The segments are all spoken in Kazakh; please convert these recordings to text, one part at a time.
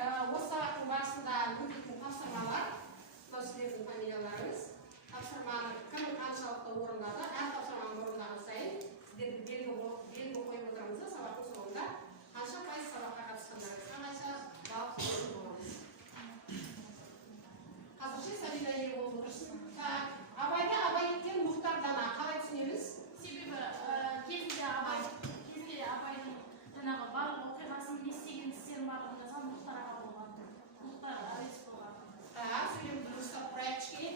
осы сабақтың барысында өтетін тапсырмалар, мынау сіздердің фамилияларыңыз, тапсырманы кім қаншалықты орындады, әр тапсырманы орындаған сайын сіздерді белгі қойып отырамыз да сабақтың соңында қанша пайыз сабаққа қатысқандарыңызға қанша балл қойып боламыз. Қазірше Сәбила ие болып отырсын. Абайды абай еткен Мұхтар Дана қалай түсінеміз? Себебі кезінде абайдың жаңағы барлық оқиғасын не істеген істерін барлығын жазған Мұхтар аға болған. Мұхтар әуес болған. Сөйлем дұрыстап қояйық кішкене.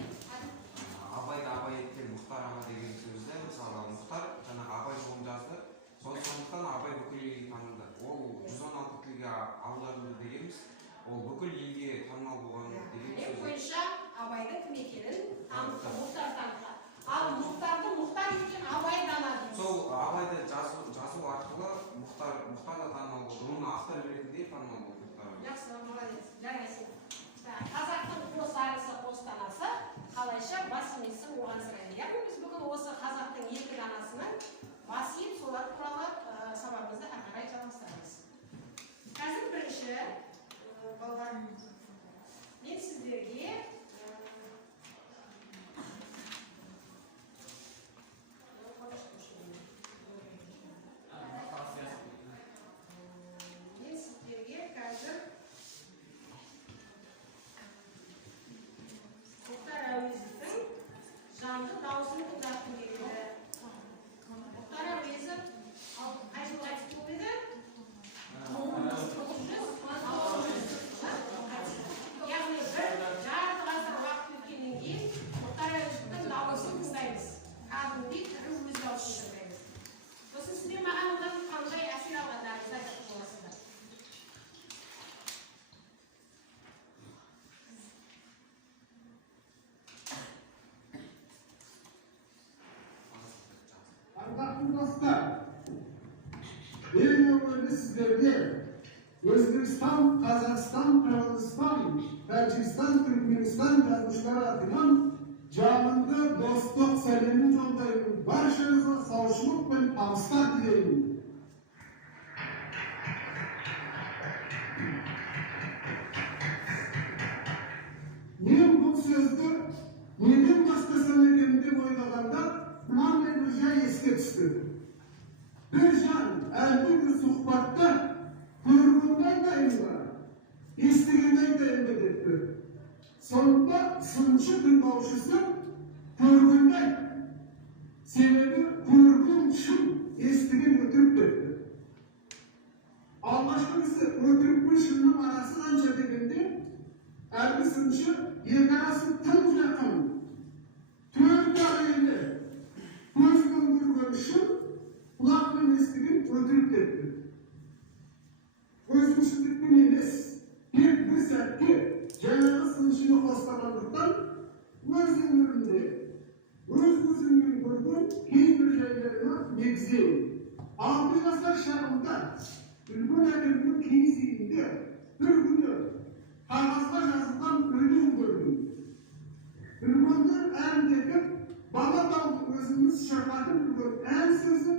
Абайды абай еткен Мұхтар аға деген сөзді мысалы Мұхтар жаңағы абай жолын жазды. Сондықтан абай бүкіл елге танылды. Ол 116 тілге аударылды дегеніміз, ол бүкіл елге танымал болған деген сөз. Бойынша абайдың кім екенін танытты, Мұхтар танытты. Ал Мұхтарды Мұхтар еткен абай Дана дейміз. Сол абайды жазу арқылы Мұхтар да танымал болды. Оның автор ретінде танымал болды. Жақсы, молодец. Жарайсың. Қазақтың қос арысы, қос данасы қалайша бас емессің оған сірәйді. Яғни біз бүгін осы қазақтың екі данасының бас иіп солар туралы сабағымызды ары қарай жалғастырамыз. Қазір бірінші балалар, мен сіздерге қазір Мұхтар Әуезовтің жанды дауысын тыңдатқым келеді. Мұхтар Әуезов қай жылы қайтыс болды? 1900. Яғни бір жарты ғасыр уақыт өткеннен кейін Мұхтар Әуезовтің дауысын тыңдаймыз. Кәдімгідей тірі өз дауысын тыңдаймыз. Сосын сіздер маған одан қандай әсер алғандарыңызды айтып боласыздар. Ardaқты dostlar, ең әуелі сіздерге Өзбекстан, Қазақстан, Қырғызстан, Тәжікстан, Түркменстан жазушылары атынан жағымды достық сәлемін жолдаймын. Баршаңызға саушылық пен табыстар тілеймін. Мен бұл сөзді неден бастасам екен деп ойлағанда мынандай бір жай еске түсті. Bir can әлгі бір сұхбатта көргеннен дайын бар, естігеннен дайын депті. Сонда сыншы тыңдаушысы көргеннен, себебі көрген шын, естіген өтірік депті. Алғашқысы өтірік пен шынның арасы қанша дегенде, әлгі сыншы екі арасы тым жақын, төрт ағайынды, көзбен көрген шын, құлақпен естіген өтірік депті. Өзімшілдікпен емес, тек бір сәтке жаңағы сыншыны қостағандықтан өз өмірінде, өз көзіммен көрген кейбір жайларына негіздеймін. 6 жасар шағымда үлкен әлемнің киіз үйінде бір күні қағазға жазылған өлең көрдім. Үлкендер ән текіп, бала тауып өзіміз шырқатып жүрген ән сөзі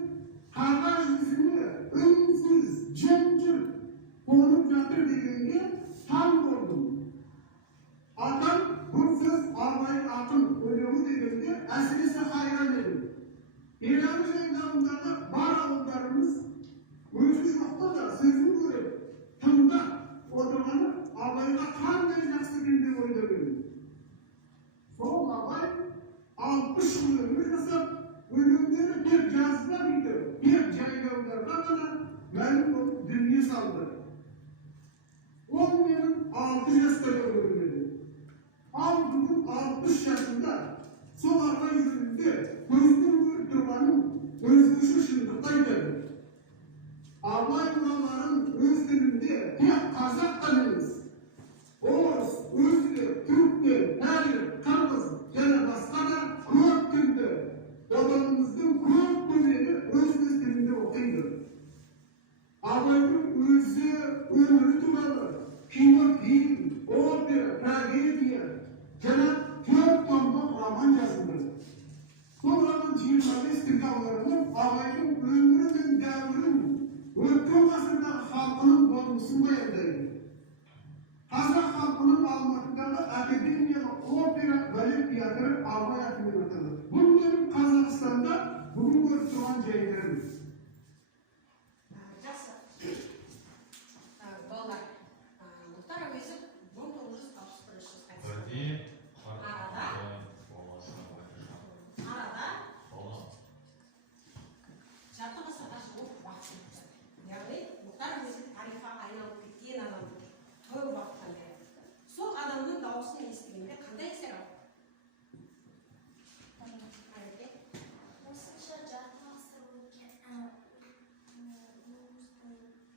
қағаз жүзіне үнсіз, жым-жырт қонып жатыр дегенге таң болдым. Атам бұл сөз абай ақын өлеңі дегенде әсіресе қайран едім. Еләңі жайдағындағы бар ауылдарымыз өзі жоқта да сөзін көріп, тыңдап отырғаны абайға қандай жақсы екен деп ойлап едім. Сол абай 60 жыл өмір жасап, өлеңдері тек жазба дейді, тек жайлауларға ғана мәлім болып дүние салды. Ол менің 6 жаста өмірім еді. Ал бүгін 60 жасында сол абай жөнінде көздің көріп тұрғаным өзгеше шындықты айтады. Абай мұраларын өз тілінде тек қазақ қана емес, орыс, өзбек, түріктер, тәжік, қырғыз және басқа да көп тілді отанымыздың көп бөлігі өз тілінде оқиды. Абайдың өзі өмірі туралы кинофильм, опера, трагедия және 4 томдық роман жазылды. Сол роман 25 тілге аударылып, абайдың өмірі мен дәуірін өткен ғасырдағы халқының болмысын баяндайды. театры Абай атымен аталады. Бұл менің Қазақстанда бүгін көріп тұрған жайларым. Жақсы. Балалар, Мұхтар Әуезов 1961 жылы қайтыс болды. Арада жарты ғасырға жуық уақыт өтті. Яғни Мұхтар Әуезов тарихқа айналып кеткен адам көп уақыттан бері. Сол адамның дауысын естігенде қандай әсер алды? Осынша жарты ғасыр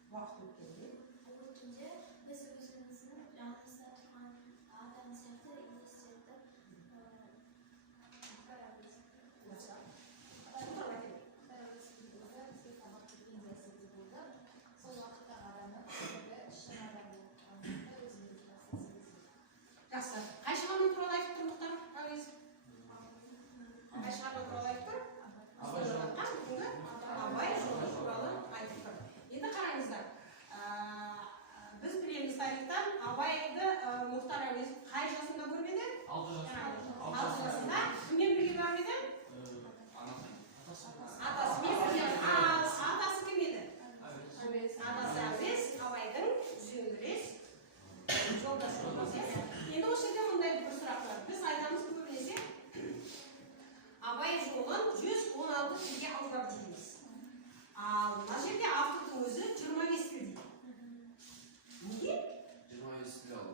Уақыт өткенде өткенде біз өзіміздің жанымызда тұрған адам сияқты елестетіп жақсы. Қай шығарма туралы айтып тұр Мұхтар Әуезов? Қай шығарма туралы айтып тұр? Абай жолы туралы айтып тұр. Енді қараңыздар, біз білеміз тарихтан Абайды Мұхтар Әуезов қай жасында көрмеді? 6 жасында. Кіммен бірге көрмеді? Атасымен бірге. Атасы кім еді? Атасы Әуез, Абайдың үзеңгілес жолдасы. Енді осы жерде мындай бір сұрақ бар. Біз айтамыз көбінесе Абай жолын 116 тілге аударып жүрміз. Ал мына жерде автордың өзі 25 тіл дейді. Неге? 25 тіл ал.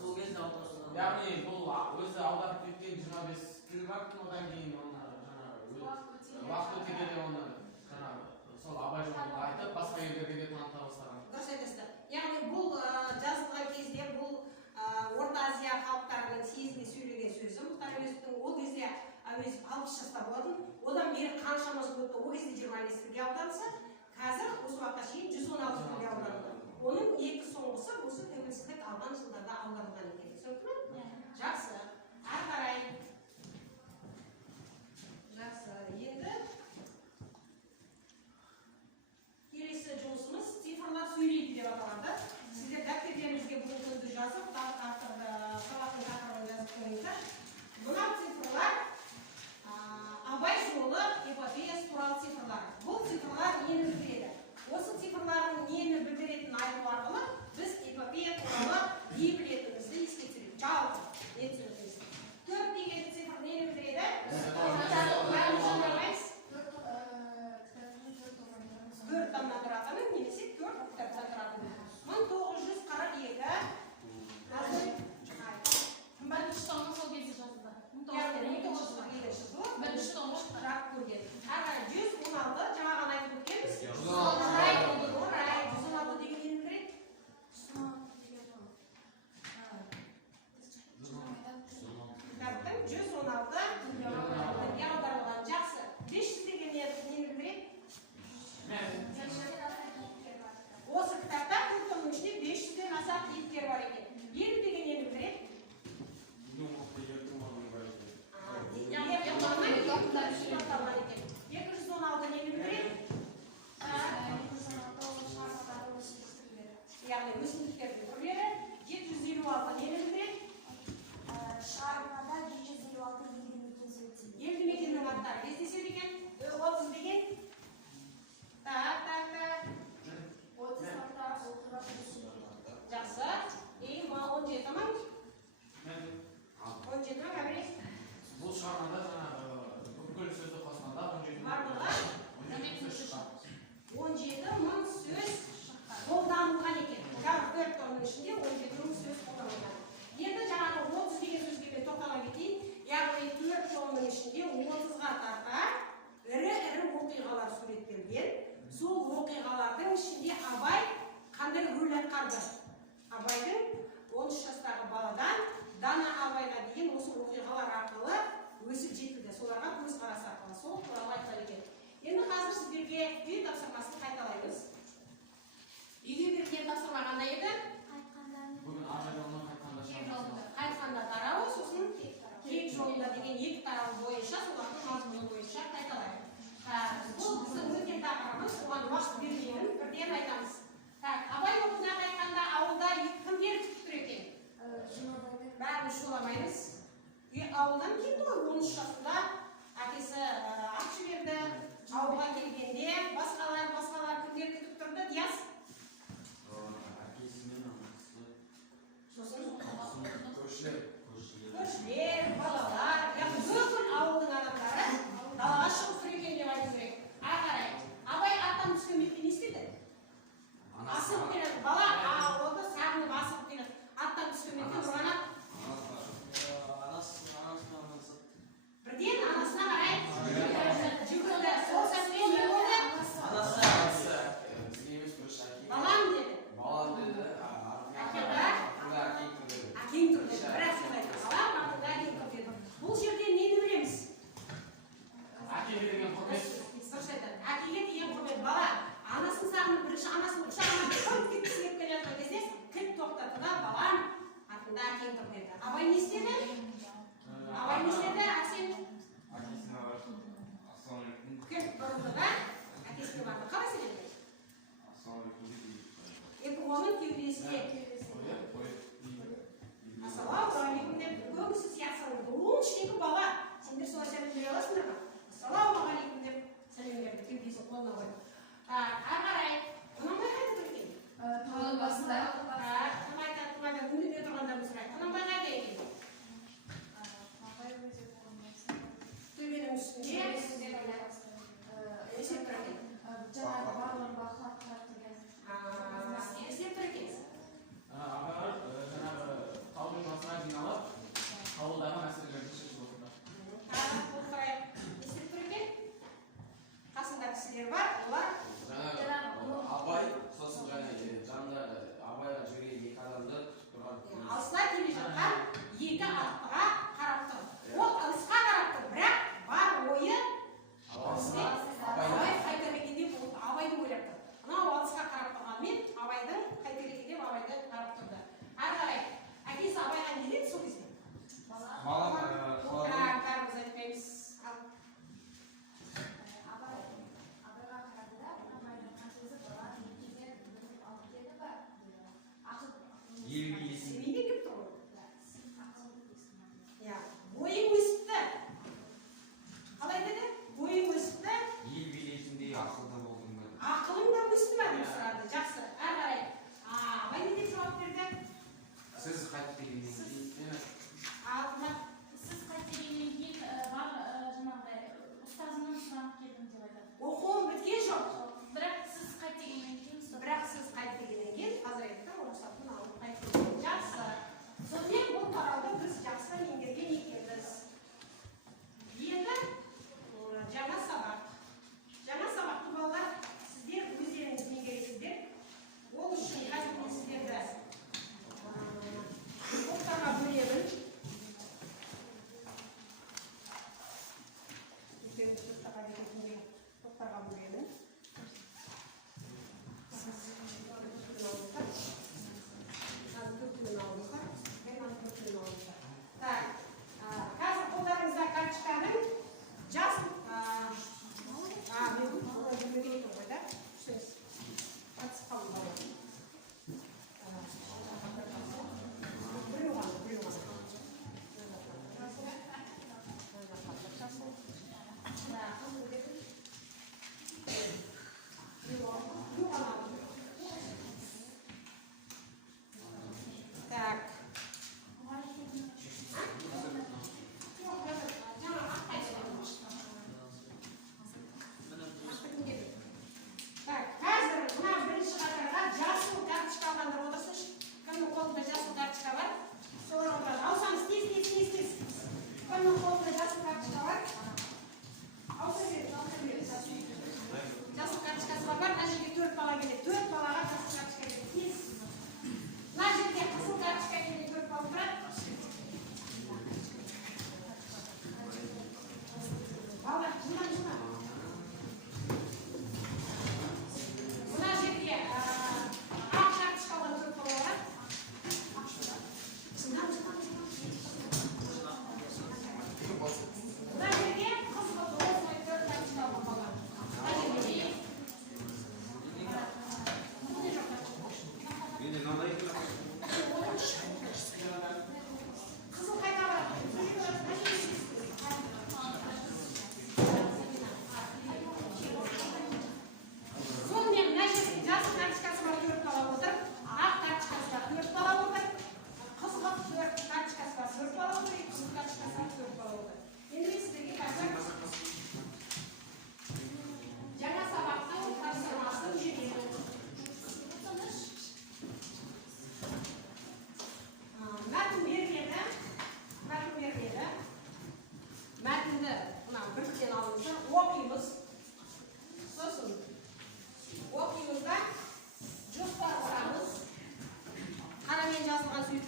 Сол кезде аударсын. Яғни бұл өзі аударып кеткен 25 тіл бар, одан кейін оны уақыт өте келе оны сол Абай жолында айтып, басқа елдерге де таныта бастаған. Дұрыс айтасыздар. Яғни бұл жазылған кезде бұл Орта Азия халықтарының съезінде сөйлеген сөзі. Мұхтар Әуезовтің ол кезде Әуезов 60 жаста болатын. Одан бері қаншама жыл өтті, ол кезде 25 тілге аударылса, қазір осы уақытқа шейін 116 тілге аударылды. Оның екі соңғысы осы тәуелсіздік алған жылдарда аударылған екен. Түсінікті ме? Жақсы. Ары қарай. Жақсы. Енді келесі жұмысымыз цифрлар сөйлейді деп аталады. Сіздер дәптертеріңізге бұл сөзді жазып, сабақтың тақырыбын жазып қойыңыздар. Мына цифрлар Абай жолы эпопеясы туралы цифрлар. Бұл цифрлар нені білдіреді? Осы цифрлардың нені білдіретінін айту арқылы біз эпопея туралы не білетінімізді еске түсірейік. Жалпы не түсінетініміз. 4 деген цифр нені білдіреді? Төрттен тұратыны немесе 4 кітаптан тұратыны. 1942 бірінші томы сол кезде жазылды. 1942 жылы бірінші томы жарық көрген. Ары қарай 116 жаңа ғана айтып өткенбіз. 116 деген нені білдіреді? Кітаптың 116 тілге аударылған. Жақсы. 500 деген нені білдіреді? Осы кітапта бұл томның ішінде 500-ден аса кейіпкер бар екен. 50 деген нені білдіреді? 216 нені білдіреді? Яғни өсімдіктердің түрлері. 756 нені білдіреді? Шығармада 756 Елді мекеннің аттары кездеседі екен. 30 деген. Так. 36 Жақсы. 17 мың? 17 мың әбірек. Бұл шығармада жаңағы бүкіл сөзді қосқанда 17 Бар болар. 17 мың сөз қолданылған екен. Яғни 4 томның ішінде 17 мың сөз қолданылған. Енді жаңағы 30 деген сөзге мен тоқтала кетейін. Яғни 4 томның ішінде 30-ға тарта ірі оқиғалар суреттелген. Сол оқиғалардың ішінде Абай қандай рөл атқарды? Абайдың 13 жастағы баладан Дана Абайға дейін осы оқиғалар арқылы өсіп жетілді. Соларға көзқарас арқылы сол туралы айтқан екен. Енді қазір сіздерге үй тапсырмасын қайталаймыз. Үйге берген тапсырма қандай еді? Бүгін Абай жолына Қайтқанда тарауы, сосын кек жолында деген 2 тарау бойынша, солардың мазмұны бойынша қайталайық. Бұл біздің өткен тақырыбымыз, оған уақыт бермеймін, бірден айтамыз. Абай оқуына қайтқанда ауылда кімдер күтіп тұр екен? Бәрін шуламаймыз. 13 жасында әкесі ақша берді. Ауылға келгенде басқалар кімдер күтіп тұрды Диас? Әкесі мен анасы. Сосын Көршілер. балалар, бүкіл ауылдың адамдары далаға шығып тұр екен деп айту керек. Ары қарай абай аттан түскен бетте не істеді? Асығып келеді. Бала ауылды сағынып асығып келеді. Аттан түскен бетте ұрғанат. Анасы. Бірден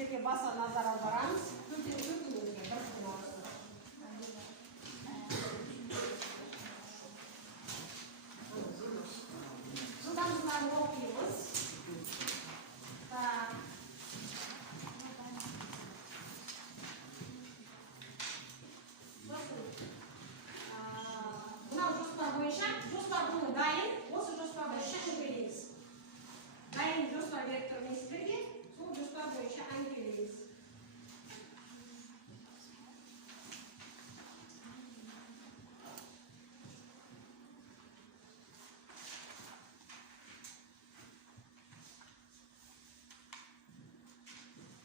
сіздерге баса назар аударамыз. Көтіңізге бір күн арасы. Жылдан оқимыз. Мынау жоспар бойынша, жоспар бұны дайын, осы жоспар бойынша әңгімелейміз. Дайын жоспар беріп тұрмын сіздерге, сол жоспар бойынша әңгімелейміз.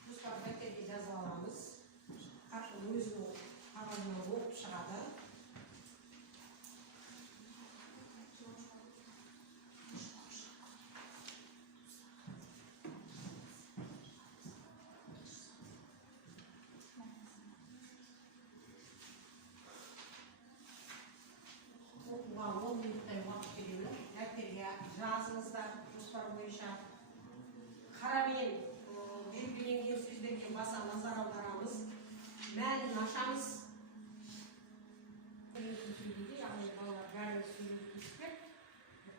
Жоспар беттерге жазып аламыз. Әркім өзінің қағазынан оқып шығады. Оқуға 10 минуттай уақыт беремін. Дәптерге жазыңыздар жоспар бойынша. Қарамен белгіленген сөздерге баса назар аударамыз. Мәнін ашамыз. Яғни балалар бәрі сөйлеуді кеспек.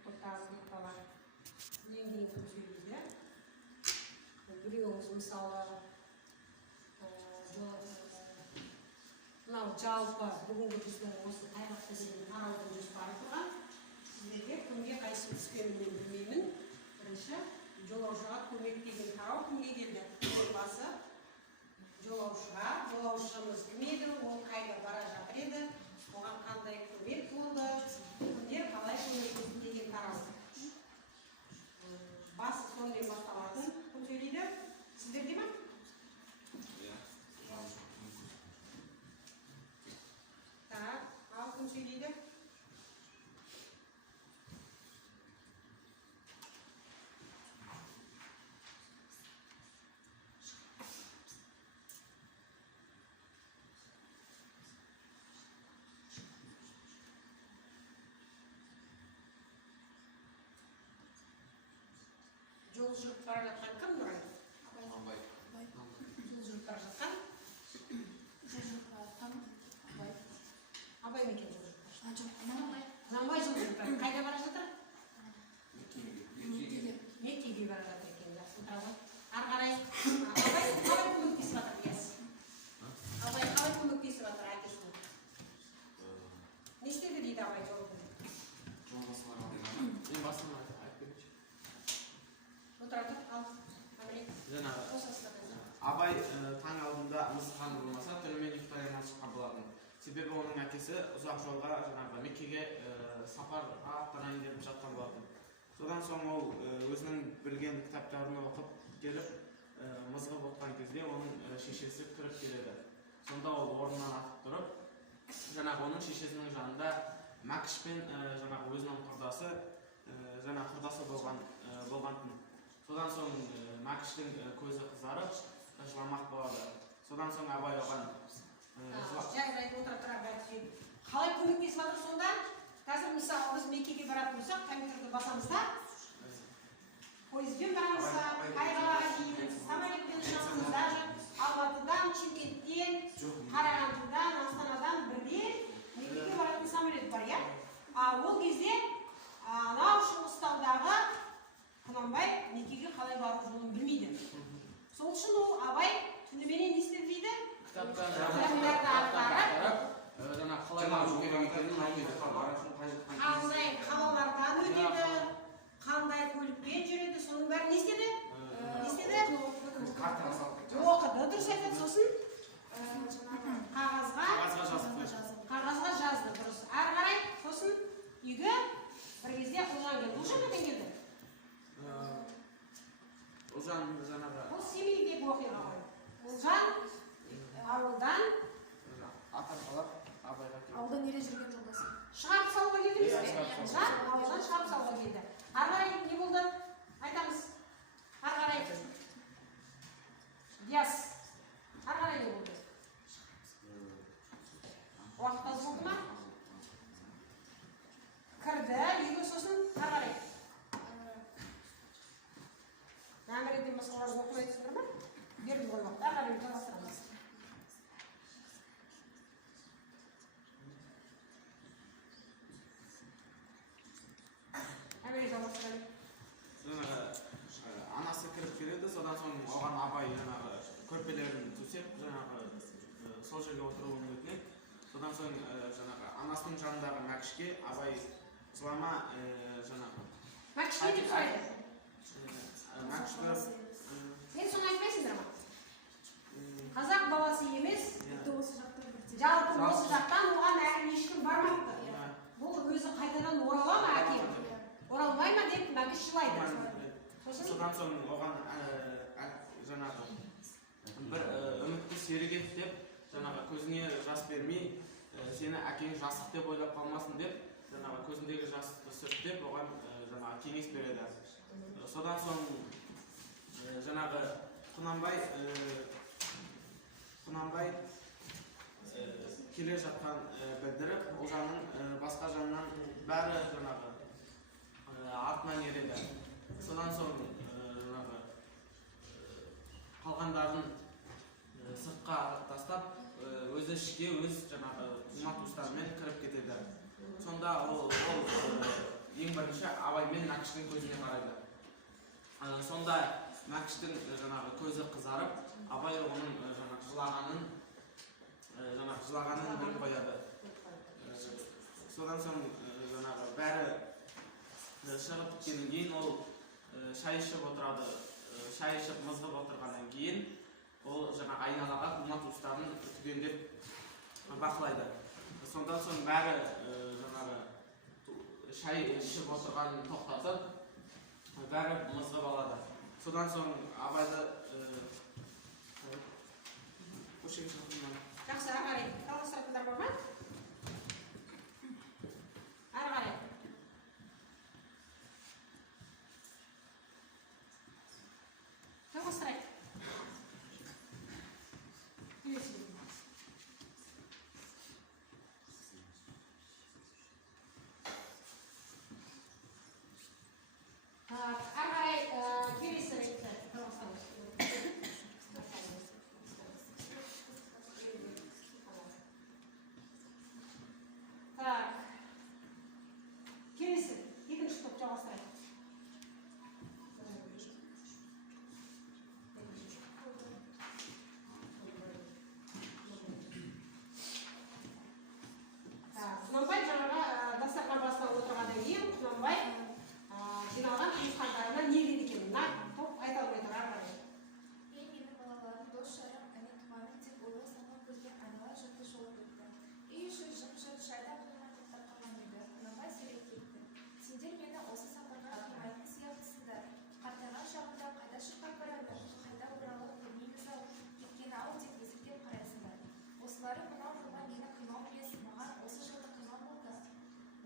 Тоқталар. Ең кейін көп сөйлейді. Біреуіңіз мысалы мынау жалпы бүгінгі біздің осы айлақты деген тараудың жоспары тұрған. Сіздерге кімге қайсы түскенін мен білмеймін. Бірінші, жолаушыға көмек деген тарау кімге келді? Елбасы жолаушымыз кім еді, ол қайда бара жатыр еді, оған қандай көмек болды, кімдер қалай көмектесті деген тарау. Басы сонымен басталатын. Кім сөйлейді? Сіздерде ме? Так, ал кім сөйлейді? Жол жүріп бара жатқан кім Нұрай? Жол жүріп бара жатқан? Абай ма екен жол жүріп бара жатқан? Құнанбай жол жүріп бара жатыр. Қайда бара жатыр? Меккеге бара жатыр екен. Жақсы тұрады. Ары қарай Абай қалай көмектесіп жатыр дейсіз? Абай қалай көмектесіп жатыр әкесіне? Не істеді дейді Абай жолда? Мен басынан айтып берейінші. Отырады, ал. Жаңағы Абай таң алдында мысқан болмаса түнімен ұйықтайынан шыққан болатын. Себебі оның әкесі ұзақ жолға жаңағы Меккеге сапарға аттанайын деп жатқан болатын. Содан соң ол өзінің білген кітаптарын оқып келіп мызғып отқан кезде оның шешесі кіріп келеді. Сонда ол орнынан атып тұрып, жаңағы оның шешесінің жанында Мәкіш пен жаңағы өзінің құрдасы болған. Содан соң Мәкіштің көзі қызарып, жыламақ болады. Содан соң Абай оған жай отыра бәтсүйіп. Қалай көмектесіп жатыр сонда? Қазір мысалы біз Меккеге баратын болсақ, компьютерді басамыз да, пойызбен барамыз да, қай қалаға дейін, самолетпен ұшамыз, даже Алматыдан, Шымкенттен, Қарағандыдан, Астанадан бірге Меккеге баратын самолет бар, иә? Ол кезде анау Шығыстаудағы Құнанбай Меккеге қалай бару жолын білмейді. Сол үшін ол Абай түніменен не істеп дейді? кітаптарды ақтарып, қалай бару керек екенін айтады. Қандай қалалардан өтеді, қандай көлікпен жүреді, соның бәрін не істеді? Оқыды, дұрыс айтады. Сосын қағазға жазды, дұрыс. Әрі қарай, сосын үйге бір кезде Ұлжан келді. Ұлжан неден келді? Ұлжан жаңағы Бұл Семейдегі оқиға ғой. Ұлжан ауылдан Ауылдан нере жүрген жолдасы? шығарып салуға келді емес пе? Ұлжан ауылдан шығарып салуға келді. Ары қарай не болды? Айтамыз. Ары қарай. Диас. Ары қарай не болды? Уақыт аз болды ма? Кірді, үйге сосын ары қарай. Мәміреден басқаларды оқып айтсыңдар ма? Бердім ғой абай жаңағы көрпелерін төсеп жаңағы сол жерге отыруын өтінеді. Содан соң жаңағы анасының жанындағы Мәкішке абай жылама жаңағы Мәкішке деп сұрайды. Мәкіш Сен соны айтпайсыңдар ма? Қазақ баласы емес, жалпы осы жақтан оған әлі ешкім бармапты. Бұл өзі қайтадан орала ма әкем? Оралмай ма деп Мәкіш жылайды. Содан соң оған жаңағы бір үмітті серік ет деп, жаңағы көзіне жас бермей, сені әкең жасық деп ойлап қалмасын деп, жаңағы көзіндегі жасықты сүртіп, оған жаңағы кеңес береді. Содан соң жаңағы Құнанбай келе жатқан білдіріп, Ұлжанның басқа жанынан бәрі жаңағы артынан ереді. Содан соң жаңағы қалғандарын сыртқа тастап, өзі ішке өз жаңағы тума-туыстарымен кіріп кетеді. Сонда ол ең бірінші Абай мен Мәкіштің көзіне қарайды. Сонда Мәкіштің жаңағы көзі қызарып, Абай оның жаңағы жылағанын біліп қояды. Содан соң жаңағы бәрі шығып біткеннен кейін ол шай ішіп отырады. Шай ішіп мызғып отырғаннан кейін ол жаңағы айналаға тума-туыстарын түгендеп бақылайды. Сондан соң бәрі жаңағы шай ішіп отырғанын тоқтатып, бәрі мызғып алады. Содан соң Абайды Жақсы, ары қарай. Жалғастыратындар бар ма? Ары қарай. Жалғастырайық. Ары қарай келесі ретті жалғастырамыз. Келесі, екінші топ жалғастырайық. Құнанбай жаңағы дастархан басына отырғаннан кейін Құнанбай жиналған туысқандарына не дейді екен? Мына топ айта алмай тұр, ары қарай. Ей менің балаларым, дос-жарым, әне-туғаным деп ойлы салма көзбен айнала жұртты шолып өтті. Үй іші жым-жырт шайдан құйған топтар қалған еді. Құнанбай сөйлеп кетті. Сендер мені осы сапарға қимайтын сияқтысыңдар. Қартайған шағында қайда шырқап барады, қайда оралып көрмейміз-ау, кеткен-ау деп есептеп қарайсыңдар. Осылары мынау жылға мені қимау емес, маған осы жылды қимау болды.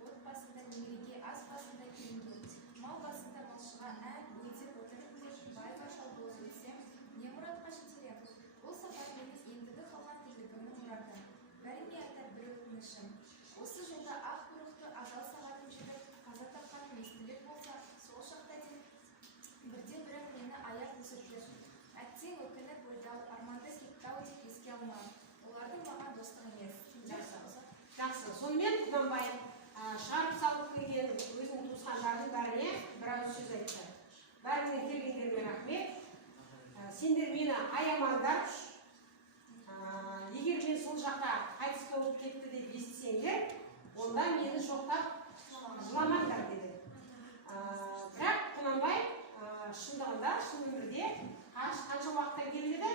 От басында немереге, ас басында келінге, мал басында малшыға ән өйдеп отырып деп байға шал болып өтсем, не мұратқа жетерем? Бұл сапар мені ендігі қалған тірлігімнің мұраты. Бәріңе айтар бір өтінішім. Осы жылда ақ бұйрықты ажал сағатым жетіп, қаза тапқаным естілер болса, сол шақта бірде-бірі мені аяқ түсірді. Әттең өкініп өлді-ау, арманды кетті-ау деп еске алмам. Олардың маған достық емес. Жақсы. Сонымен Құнанбай шығарып салып келген өзінің туысқандарының бәріне бір ауыз сөз айтты. Бәріне келгендеріне рахмет. Сендер мені аямаңдар. Егер мен сол жақта қайтыс болып кетті деп естісеңдер, онда мені жоқтап жыламаңдар деді. Бірақ Құнанбай шындығында, шын өмірде қанша уақыттан келеді?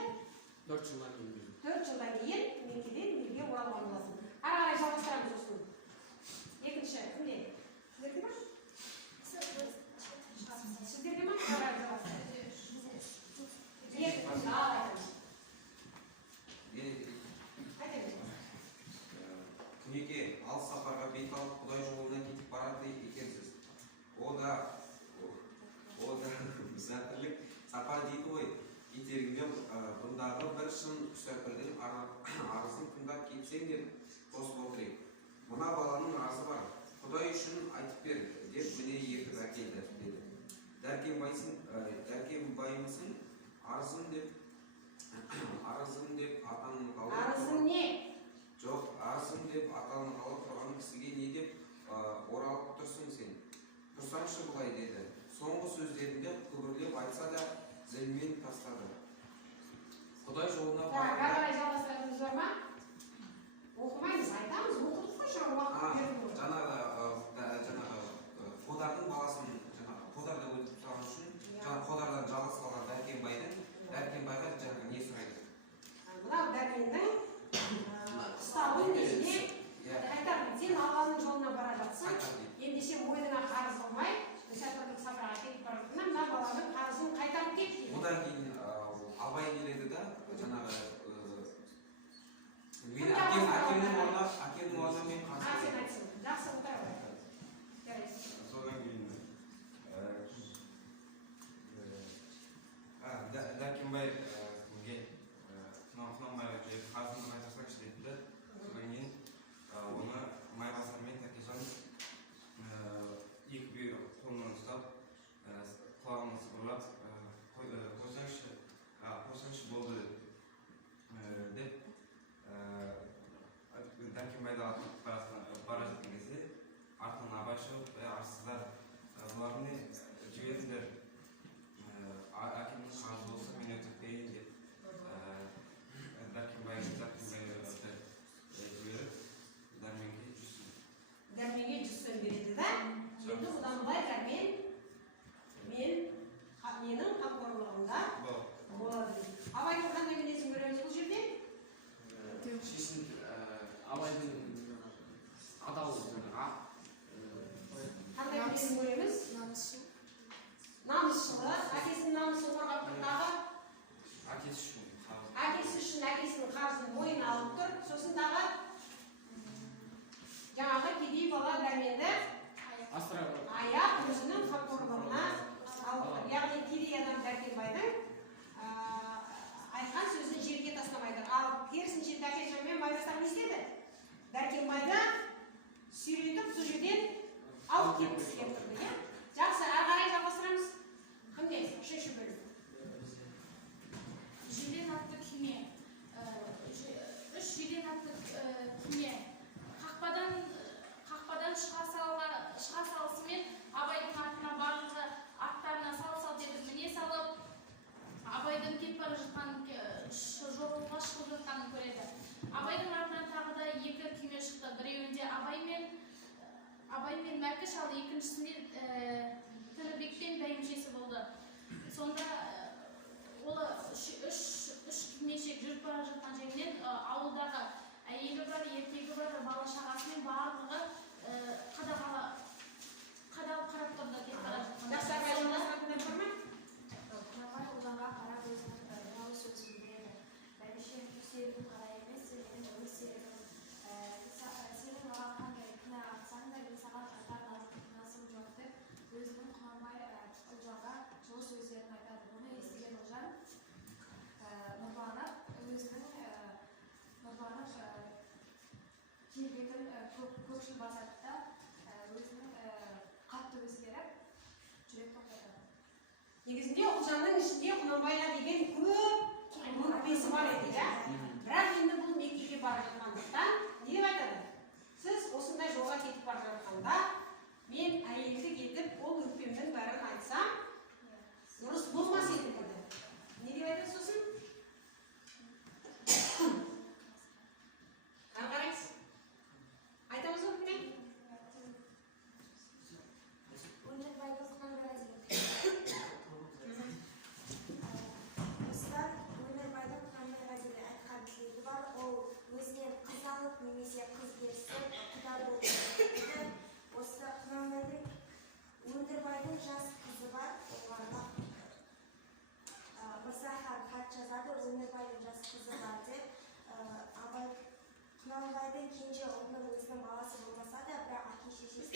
4 жылдан кейін. 4 жылдан кейін Мекеден елге оралған боласың. Ары қарай жалғастырамыз осыны. Екінші, кімде? Сіздерде ма? Сіздерде ма? Ары қарай жалғастырамыз. Екінші, айтамыз. Күнеке, алыс сапарға бет алып Құдай жолына кетіп барады екенсіз. О да мүсәпірлік сапар дейді ғой. Кетерінде бұндағы бір шын мүсәпірдің арызын тыңдап кетсеңдер, қосып отырайық. Мына баланың арызы бар. Құдай үшін айтып бер, деп міне ертіп әкелді, деді. Дәркембайымсың, арызын деп атанын қалып. Арызың не? Жоқ, арызын деп атанын қалып тұрған кісіге не деп оралып тұрсың сен? Тұрсаңшы бұлай деді. Соңғы сөздерінде күбірлеп айтса да зілмен тастады. шал, екіншісінде Тыныбек пен бәйбішесі болды. Сонда ол үш кимешек жүріп бара жатқан жерінен ауылдағы әйелі бар, еркегі бар, бала шағасымен барлығы қадалып қарап тұрды деп бара жатқан. Жақсы абай жолдасатындар бар ма? Құнанбай ұлданға қарап өзінің жауыз сөз білдіреді. Бәйбіше серігін қара емес, менің өз серігім. Сенің маған қандай күнә атсаң да мен саған айтар насым жоқ деп өзінің Құнанбай Ұлжанға жылы сөздерін айтады. Бұны естіген Ұлжан нұрланып келбетін көкшіл басады да өзінің қатты өзгеріп жүрек тоқтатады. Негізінде Ұлжанның ішінде Құнанбайға деген көп өкпесі бар еді, иә? Бірақ енді бұл Меккеге бара жатқандықтан не деп айтады? Сіз осындай жолға кетіп бара жатқанда мен әйелдік етіп ол өкпемнің бәрін айтсам дұрыс болмас еді деді. Не деп айтады сосын? Ары қарайсыз? Айтамыз ба өкпемен? Өндірбайдың Құнанбайға Өндірбайдың Құнанбайға деген айтқан тілегі бар. Ол өзінен қыз алып немесе қыз берсе құда болды. Осы Құнанбайдың Өндірбайдың жас қызы бар. Оларға Мырзахан хат жазады, Өндірбайдың жас қызы бар деп. Абай Құнанбайдың кенже ұлының өзінің баласы болмаса да, бірақ әке-шешесі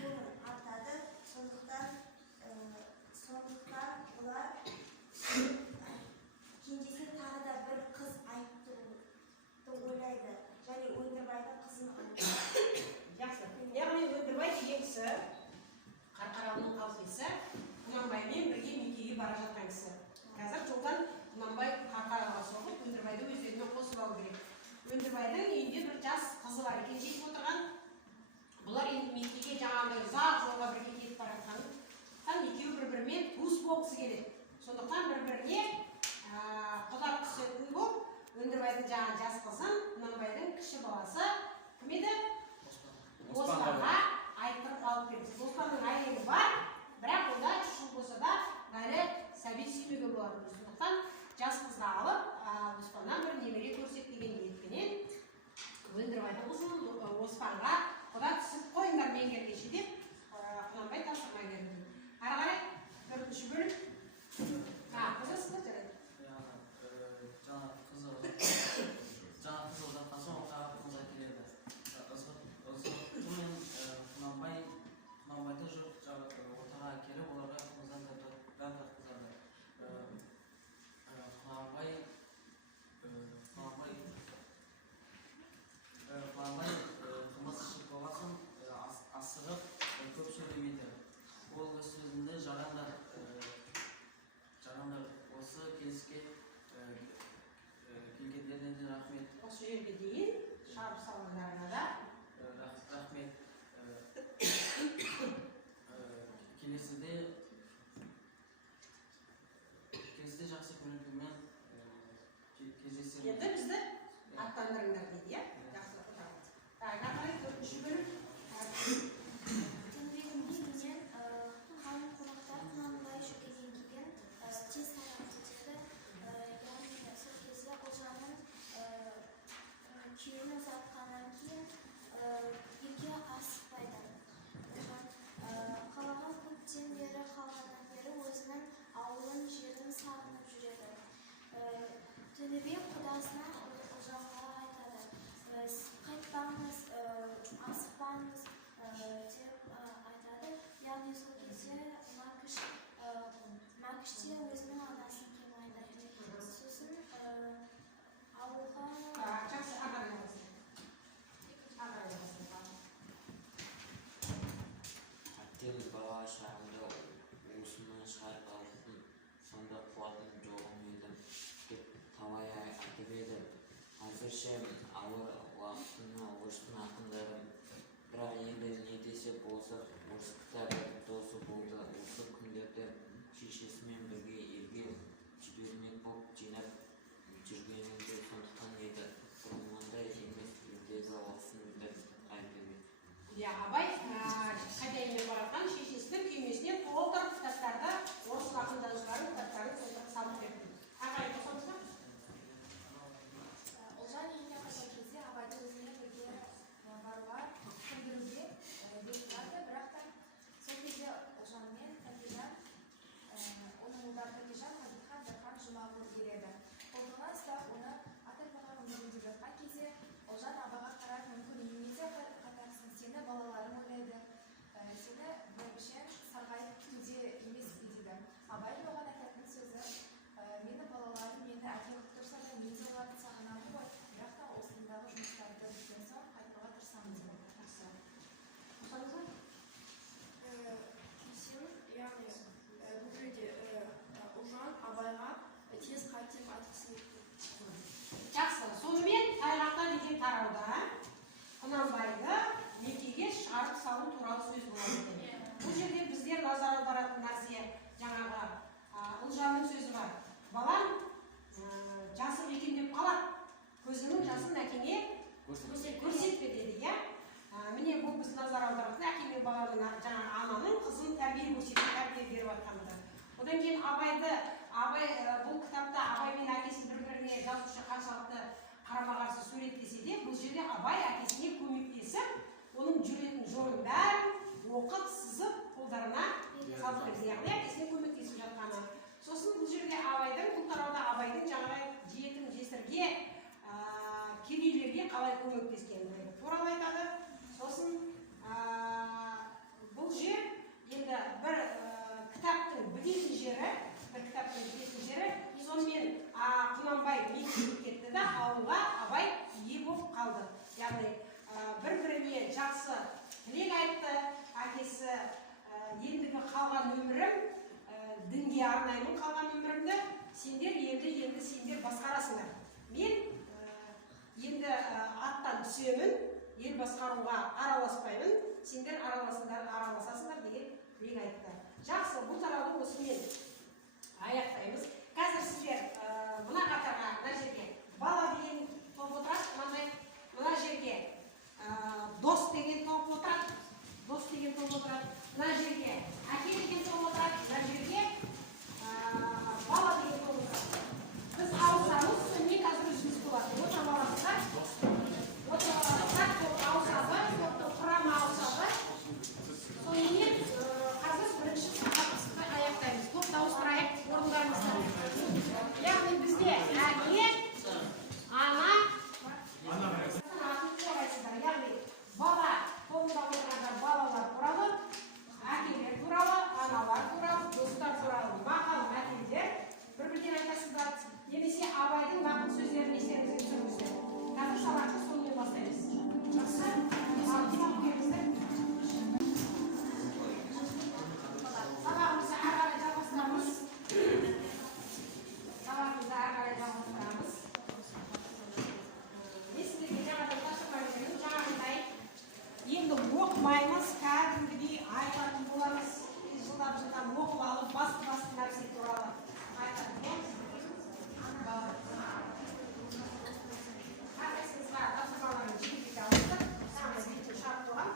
көңіл артады. Сондықтан олар кенжесіне тағы да бір қыз айттыруды ойлайды. Және Өндірбайдың қызын алады. Жақсы. Яғни Өндірбай деген кісі, Қарқаралының қалқесі, Құнанбаймен бірге Меккеге бара жатқан кісі. Қазір жолдан Құнанбай Қарқаралға соғып, Өндірбайды өздеріне қосып алу керек. Өндірбайдың үйінде бір жас қызы бар екен жетіп отырған. Бұлар енді Меккеге жаңағыдай ұзақ жолға бірге кетіп бара жатқан. Екеуі бір-бірімен туыс болғысы келеді. Сондықтан бір-біріне құда түсетін болып, Өндірбайдың жаңағы жас қызын Құнанбайдың кіші баласы кім еді? Оспанға айттырып алып келді. Оспанның әйелі бар, бірақ онда 3 жыл болса да әлі сәби сүймеге болады. Сондықтан жас қызды алып, Оспаннан бір немере көрсек деген ниетпенен Өндірбайдың қызын Оспанға құда түсіп қойыңдар меңгергенше деп Құнанбай тапсырма берді. Ары қарай 4-ші бөлім. Қозасыздар жарайды. Жаңа қыз ұзатқан соң қыз әкеледі. Ызғұттымен Құнанбайды ортаға әкеліп, оларға қымыздан тартқызады. Құнанбай қымыз ішіп болған соң асығып көп сөйлемейді. Ол өз сөзінде жарандар осы келіске келгендеріне де рахмет. Осы жерге дейін шабып салғандарына да Рахмет. Келесіде жақсы көңілмен кездесеміз. енді бізді аттандырыңдар дейді, иә? Жақсы отырады. Ары қарай 4-ші бөлім. Тінбегім менен қалың қонақтар Құнанбай шөкеден келген тез тарап кетеді. Яғни сол кезде Ұлжанның күйеуін ұзатқаннан кейін елге асықпайды. Қалаға көптен бері қалғаннан бері өзінің ауылын, жерін сағынып жүреді. Тінібек құдасына Ұлжанға айтады. Қайтпаңыз, асықпаңыз деп айтады. Яғни сол кезде Мәкіш те өзінің анасын қимайды. Сосын ауылға... Жақсы, ағарай басын. Әттең бала шағымда уысымнан шығарып алыппын, сонда қуатым жоғым еді деп талай айтып еді. Әзірше ауыр уақытына орыстың ақындары, бірақ енді не десе болса орыс кітабы досы болды. Осы күндерде шешесімен бірге елге жібермек болып жинап жүргенінде сондықтан еді. Бұрынғандай емес, елдегі оқысын деп айтып еді. Абай тарауда Құнанбайды некеге шығарып салу туралы сөз болады екен. Бұл жерде біздер назар аударатын нәрсе жаңағы Ұлжанның сөзі бар. Балам жасым екен деп қалады. Көзіңнің жасын әкеңе көрсетпе деді, иә? Міне бұл біз назар аударатын әке мен баланың жаңағы ананың қызын тәрбие көрсетіп тәрбие беріп жатқанды. Одан кейін Абай бұл кітапта Абай мен әкесі бір-біріне жазушы қаншалықты қарама-қарсы суреттесе де, бұл жерде Абай әкесіне көмектесіп, оның жүретін жолын бәрін оқып, сызып, қолдарына салып берді. Яғни әкесіне көмектесіп жатқаны. Сосын бұл жерде бұл тарауда Абайдың жаңағы жетім жесірге, кедейлерге қалай көмектескені туралы айтады. Сосын бұл жер енді бір кітаптың бітетін жері, сонымен Құнанбай мекенге кетті да, ауылға Абай ие болып қалды. Яғни бір-біріне жақсы тілек айтты. Әкесі ендігі қалған өмірім, дінге арнаймын қалған өмірімді, сендер сендер басқарасыңдар. Мен енді аттан түсемін, ел басқаруға араласпаймын, сендер араласасыңдар деген тілек айтты. Жақсы, бұл тарауды осымен аяқтаймыз. Қазір сіздер мына қатарға, мына жерге бала деген топ отырады, мына жерге дос деген топ отырады, мына жерге әке деген топ отырады, мына жерге бала деген топ отырады. Біз ауысамыз, сонымен қазір үзіліс болады. Отырып аласыздар, құрама ауысады. Сонымен қазір бірінші сағатты аяқтаймыз. Топ дауыстырайық, орындарымызда. Яғни бізде әке, ана, яғни бала, қолында отырғандар балалар туралы, әкелер туралы, аналар туралы, достар туралы мақал мәтелдер бір-бірден айтасыздар. Немесе Абайдың мақал сөздерін естеріңізге түсіріңіздер. Қазір сабақты сонымен бастаймыз. Жақсы? Сабағымызды ары қарай жалғастырамыз. Мен сіздерге жаңадан тапсырмаймын, жаңағындай енді оқымаймыз, кәдімгідей айтатын боламыз. Жылдап оқып алып, басты нәрсе туралы айтатын боламыз. Әрқайсыңызға тапсырмаларын жеке алыңыздар. Сағыз бетін шарт болған.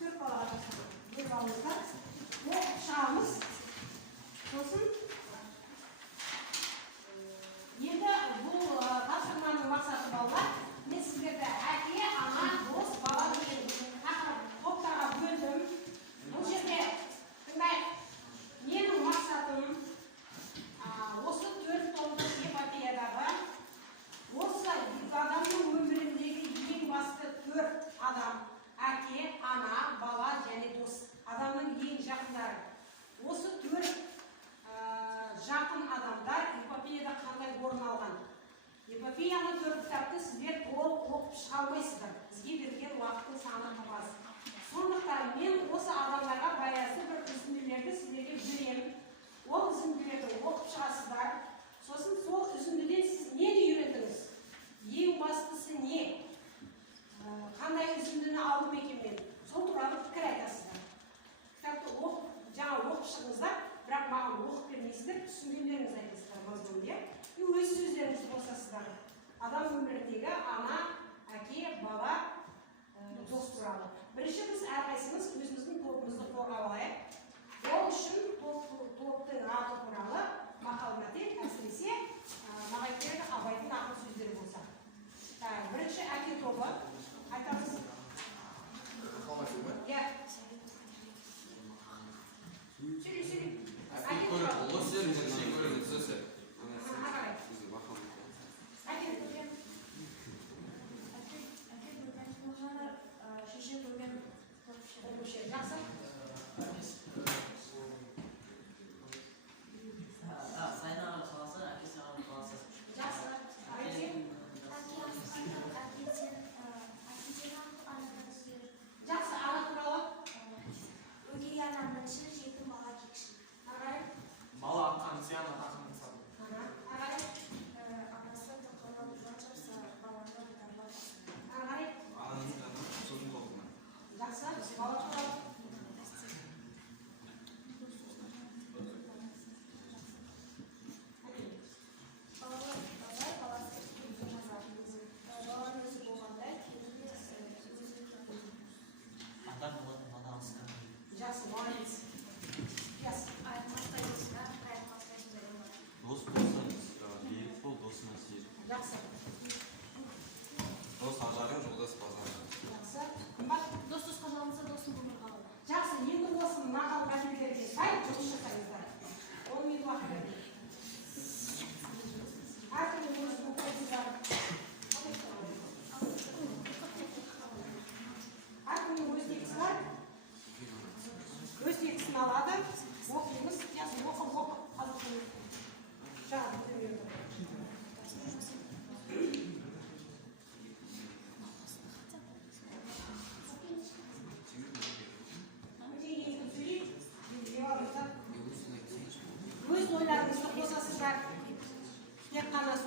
4 балаға тапсырып алыңыздар. Оқып шығамыз. Сосын енді бұл тапсырманың мақсаты балалар, мен сіздерді әке, ана, дос, бала деген топтарға бөлдім. Бұл жерде тыңдайық. Менің мақсатым осы 4 томдық эпопеядағы осы адамның өміріндегі ең басты 4 адам: әке, ана, бала және дос. Адамның ең жақындары. Осы 4 жақын адамдар эпопеяда қандай орын алған? Эпопеяны 4 кітапты сіздер толық оқып шыға алмайсыздар. Бізге берген уақыттың саны аз. Сондықтан мен осы адамдарға баязды бір үзінділерді сіздерге беремін. Ол үзінділерді оқып шығасыздар. Сосын сол үзіндіден сіз нені үйрендіңіз? Ең бастысы не? Қандай үзіндіні алдым екен мен? Сол туралы пікір айтасыздар. Кітапты оқып шығыңыздар, бірақ маған оқып бермейсіздер, түсінгендеріңіз айтасыздар мазмұнды. Өз сөздеріңізді қосасыздар. Адам өміріндегі ана, әке, бала, дос туралы. Бірінші біз әрқайсымыз өзіміздің топымызды қорғап алайық. Ол үшін топтың аты туралы мақал мәтел, әсіресе маған керек Абайдың ақыл сөздері болса. Бірінші әке тобы айтамыз. Сөйлей. Шеше көрген жақсы. Сайнаға қаласы, әкесі қаласы. Жақсы. әкесен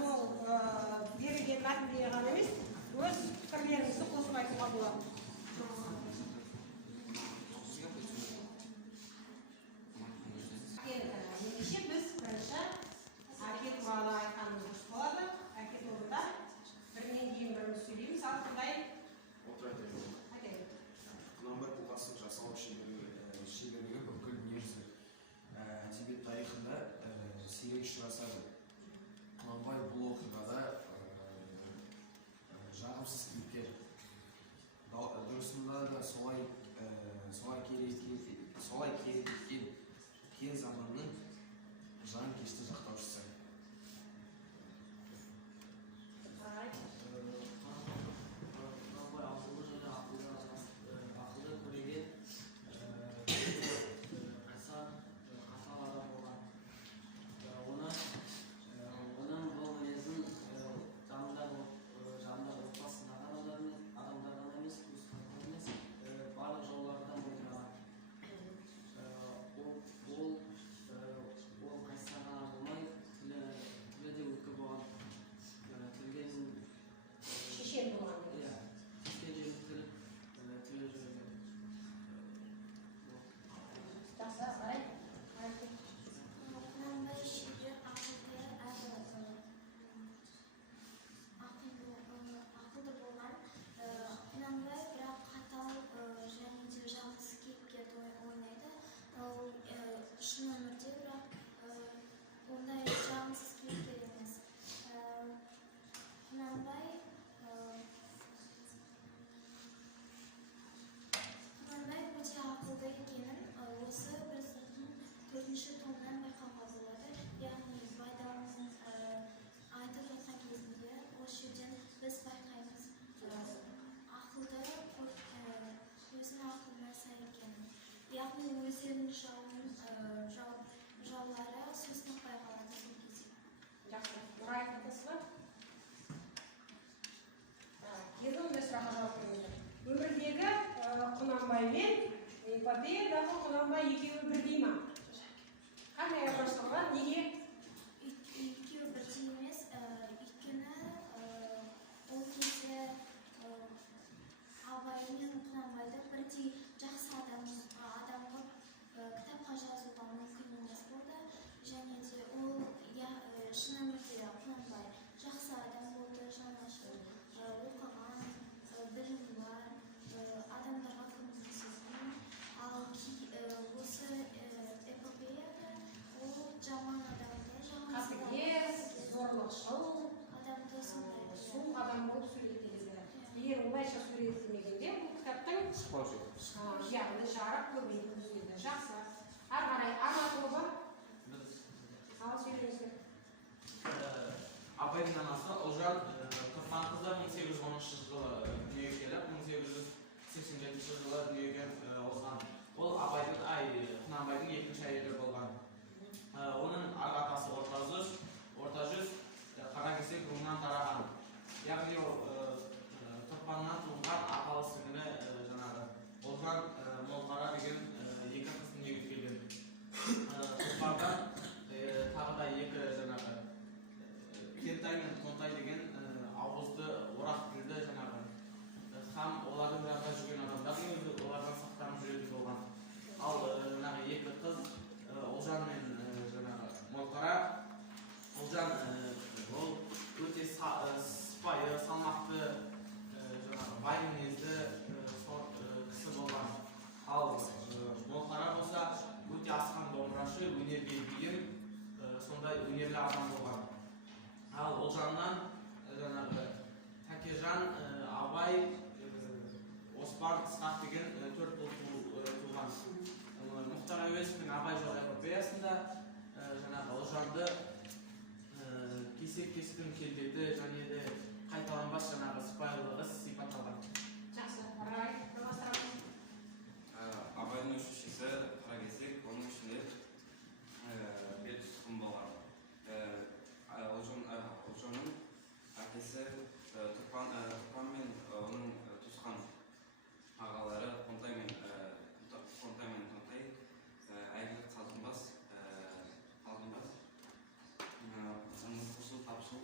сол берілген мәтіндегі ғана емес, өз пікірлеріңізді қосып айтуға болады. Ендеше біз бірінші әке туралы айтқанымыз дұрыс болады. Әке турында бірінен кейін біріміз сөйлейміз. Ал қандай? Құнанбай бұлғасын жасау шеберлігі бүкіл дүниежүзі Тибет тарихында сирек ұшырасады. Құнанбай бұл оқиғада жағымсыз кейіпкер. Дұрысында да солай керек кен заманның жан кешті жақтаушысы. Құнанбай ақылды және ақылды көреген аса қатал адам болған. Оның бұл мінезін жанындағы отбасындағы адамдардан емес, туысқандардан емес, барлық жаулардан болдырған. Ол қайсыса ғана болмай, тілі де өткір болған. Шешен болған. Жақсы, қарай. Құнанбай шебер, ақылды әрі ақылды болған. Құнанбай бірақ қатал және де жағымсыз кейіпкерді ойнайды. Ол шын өмірде бірақ ондай жағымсыз кейіпкер емес. Құнанбай өте ақылды екенін осы біздің 4-ші томнан байқауға болады. Яғни Байдалының айтып жатқан кезінде осы жерден біз байқаймыз ақылды, өзінің ақылына сай екенін. Яғни өздерінің жаулары сөзін байқалады бұл кезде. Жақсы, Нұрай айтасыз ба? Енді ондай сұраққа жауап беріңіздер. Өмірдегі Құнанбай мен эпопеядағы Құнанбай екеуі бірдей ма? Қандай айырмашылығы бар? Неге? Екеуі бірдей емес, өйткені ол кезде Абай мен Құнанбайды бірдей жақсы адам қылып кітапқа жазуға мүмкін емес болды. Және де ол шын өмірде Құнанбай жақсы адам болды, жанашыр, оқыған, білімі бар, адамдарға көмектесетін. Ал осы эпопеяда ол жаман адамды, қатыгез, зорлықшыл, суық адам болып суреттеледі. Егер олайша суреттелмегенде, бұл кітаптың яғни жарық көрмейтін өзгеді. Жақсы. Ары қарай ана тобы. Ал сөйлеңіздер. Абайдың анасы Ұлжан Тұрпанқызы 1810 жылы дүниеге келіп, 1887 жылы дүниеге озған. Ол Құнанбайдың екінші әйелі болған. Оның атасы орта жүз Қаракесек руынан тараған. Яғни Тұрпаннан туылған апалы сіңілі жаңағы Ұлжан Молқара деген екі қыз дүниеге келген. Тұрпандан тағы да екі жаңағы Кентай мен Тонтай деген ауызды орақ тілді жаңағы һәм олардың жағында жүрген адамдар олардан сақтанып жүретін болған. Ал жаңағы екі қыз Ұлжан мен жаңағы Молқара. Ұлжан ол өте сыпайы, салмақты, жаңағы бай мінезді кісі болған. Ал Молқара болса өте асқан домбырашы, өнерге бейім, сондай өнерлі адам болған. Ал Ұлжаннан жаңағы Тәкежан, Абай, Оспан, Ысқақ деген 4 ұл туған. Мұхтар Әуезов пен Абай жолы эпопеясында жаңағы Ұлжанды кесек-кескін келбеті және де қайталанбас жаңағы сыпайылығы сипатталған. Жақсы, Рай, жалғастырамыз. Абайдың үш шешесі Қаракесек, оның ішінде бет тұтқын болған. Ұлжанның әкесі Тұрпан мен оның туысқан ағалары Қонтай мен Тонтай әйгілі Қалдынбас қосыл тапшыл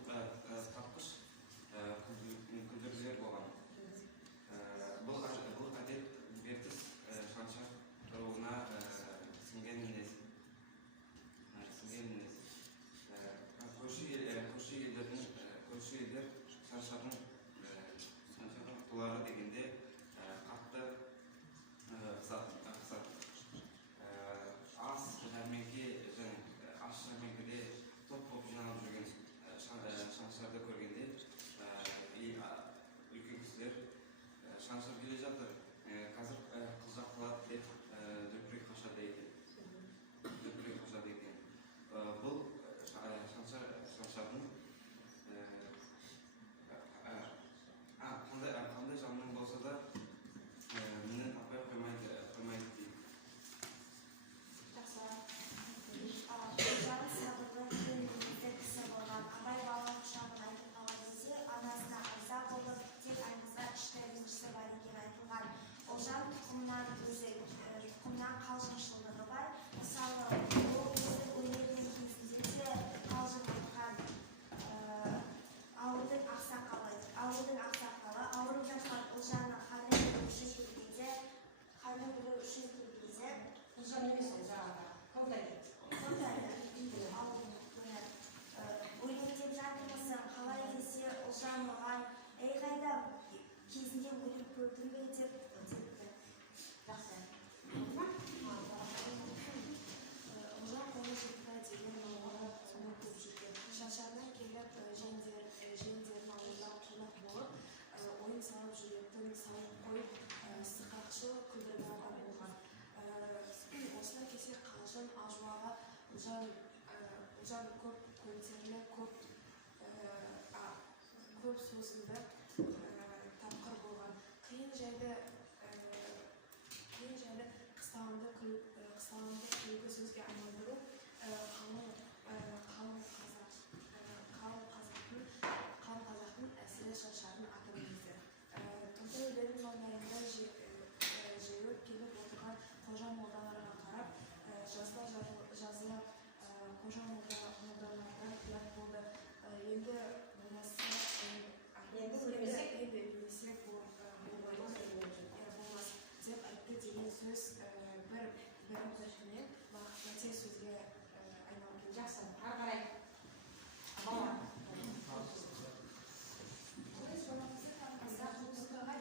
көп созылды, тапқыр болған. Қиын жайды қыстауынды күлгі сөзге айналдыру қалың қазақтың әсіре шаршардың атылымызды. Тұрды өлердің маңайында жиылып келіп отырған қожа молдаларға қарап, жазылап қожа молдалардан ұят болды. Енді өлмесек болмас деп айтты деген сөз бір-біріне мақтан сөзге айналып Жақсы, ары қарай. Бала. Өз баламызды танымасақ, музыкаға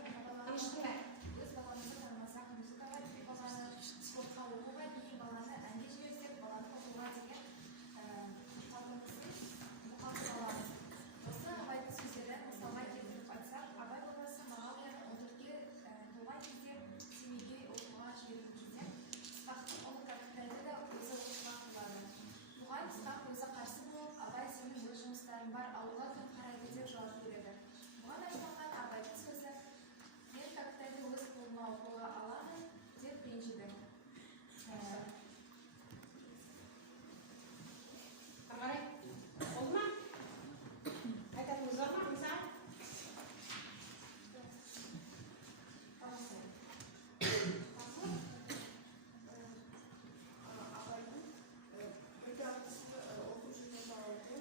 спортқа оқуға дейін баланы әнге жіберсек, баланы оқуға деген талпынысын мұқатып аламыз. Осы абайдың сөздерін мысалға келтіріп айтсақ, абай бабасы Мағауияны 14-ге толған кезде семейге оқуға жіберген кезде Ысқақтың ұлы кәкітайды да өзі оқуға қылады. Бұған Ысқақ өзі қарсы болып, абай сенің өз жұмыстарың бар, ауылға кім қарайды деп жауап береді. Бұған ашпаған абайдың сөзі мен кәкітайды өз қолыма оқуға аламын деп ренжіді. Қарай. Oldu mu? Айтатыныңыз бар ма, Миса? Абайдың бір дағдысы оқып жүрген балаларды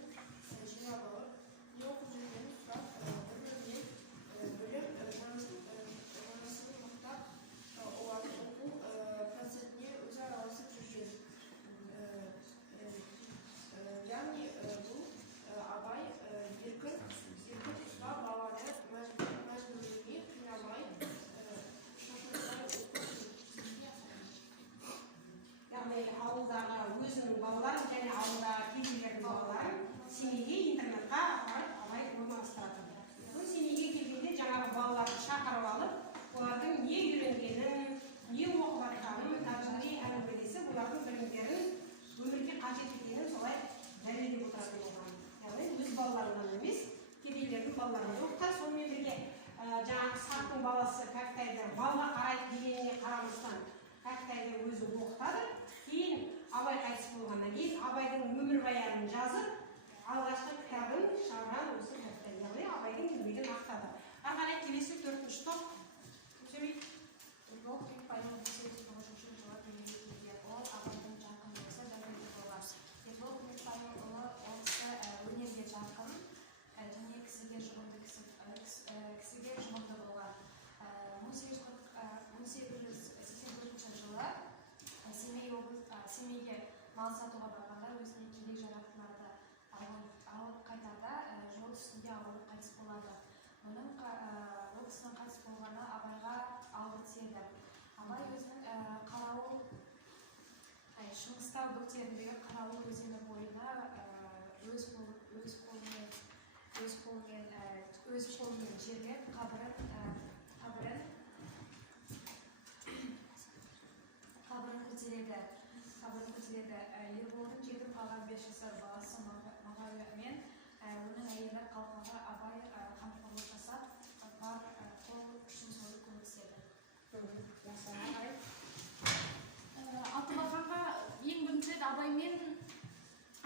жинап алып, не оқып жүргенін сұрап, бір-бірінен бөліп, жанасын мықтап, олардың оқу процесіне өзі араласып жүрген. Яғни бұл абай еркін ұстап баланы мәжбүрлемей, қинамай, шақырмай Яғни ауылдағы өзінің балаларын және ауылдағы кедейлердің балаларын семейге интернатқа апарып абай орналастырады. Бұл семейге келгенде жаңағы балаларды шақырып алып, олардың не үйренгенін, не оқып жатқанын, тәжірибе әңгімелесіп, олардың білімдерін өмірге қажет екенін солай дәлелдеп отыратын болған. Яғни өз балаларынан емес, кедейлердің балаларын оқытар. Сонымен бірге жаңағы Ысқақтың баласы Кәкітайды малға қарайды дегеніне қарамастан Кәкітайды өзі оқытады. Кейін Абай қайтыс болғаннан кейін Абайдың өмірбаянын жазып, алғашқы кітабын шығарған осы Кәкітай. Яғни Абайдың еңбегін ақтады. Ары қарай келесі 4-ші топ. Сөйлейді. Бог тек пайдалы сөзді тоғышыншы жылы дүниеге келген. Ол абайдың жақын досы дәлелді болған. Ербол Күнекбайұлы осы өнерге жақын және кісіге жұмылды болған. 1884 жылы Семейге мал сатуға барғанда өзіне керек-жарақтарды алып қайтарда жол үстінде ауырып қайтыс болады. Оның ол кісінің қайтыс болғаны Абайға ауыр тиеді. Абай өзінің Шыңғыстау бөктеріндегі Қарауыл өзені бойына өз қолымен жерлеп қабырын көтереді. Ерболдың жетім қалған 5 жасар баласы Мағауия мен оның әйелі Қалқаға Абай қамқорлық жасап, бар қол күшін салып көмектеседі. Алтыбақанға ең бірінші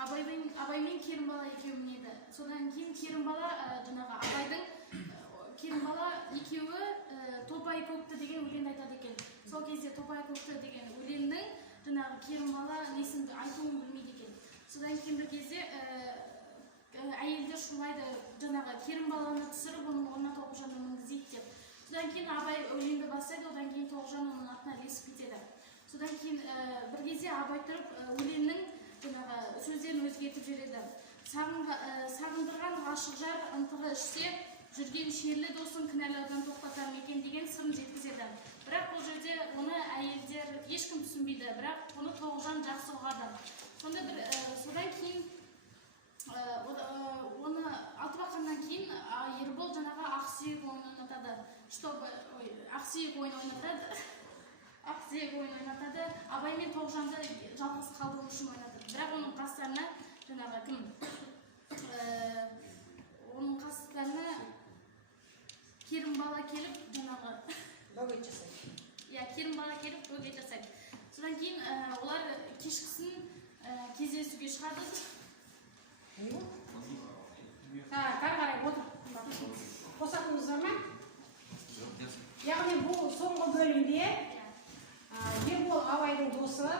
Абаймен Керімбала екеуі мінеді. Содан кейін Керімбала екеуі Топай көкті деген өлеңді айтады екен. Сол кезде Топай көкті деген өлеңнің Керімбала несін айтуын білмейді екен. Содан кейін бір кезде әйелдер шулайды, Керімбаланы түсіріп, оның орнына Тоғжанды мінгізейді деп. Содан кейін Абай өлеңді бастайды, одан кейін Тоғжан оның атына ілесіп кетеді. Содан кейін бір кезде Абай тұрып өлеңнің сөздерін өзгертіп жібереді. Сағындырған ғашық жар ынтығы ішсе, жүрген шерлі досын кінәлаудан тоқтатар екен деген сырын жеткізеді. Бірақ бұл жерде оны әйелдер ешкім түсінбейді, бірақ оны Тоғжан жақсы ұғады. Содан кейін оны Алтыбақаннан кейін Ербол ақсүйек ойын ойнатады. Ақсүйек ойын ойнатады. Абай мен Тоғжанды жалғыз қалдыру үшін ойнатады. Бірақ оның қастарына бөгет жасайды. Иә, келін бала келіп бөгет жасайды. Содан кейін олар кешкісін кездесуге шығады. Қарай отыр. Қосатынымыздар ма? Яғни бұл соңғы бөлімде Ербол Абайдың досы,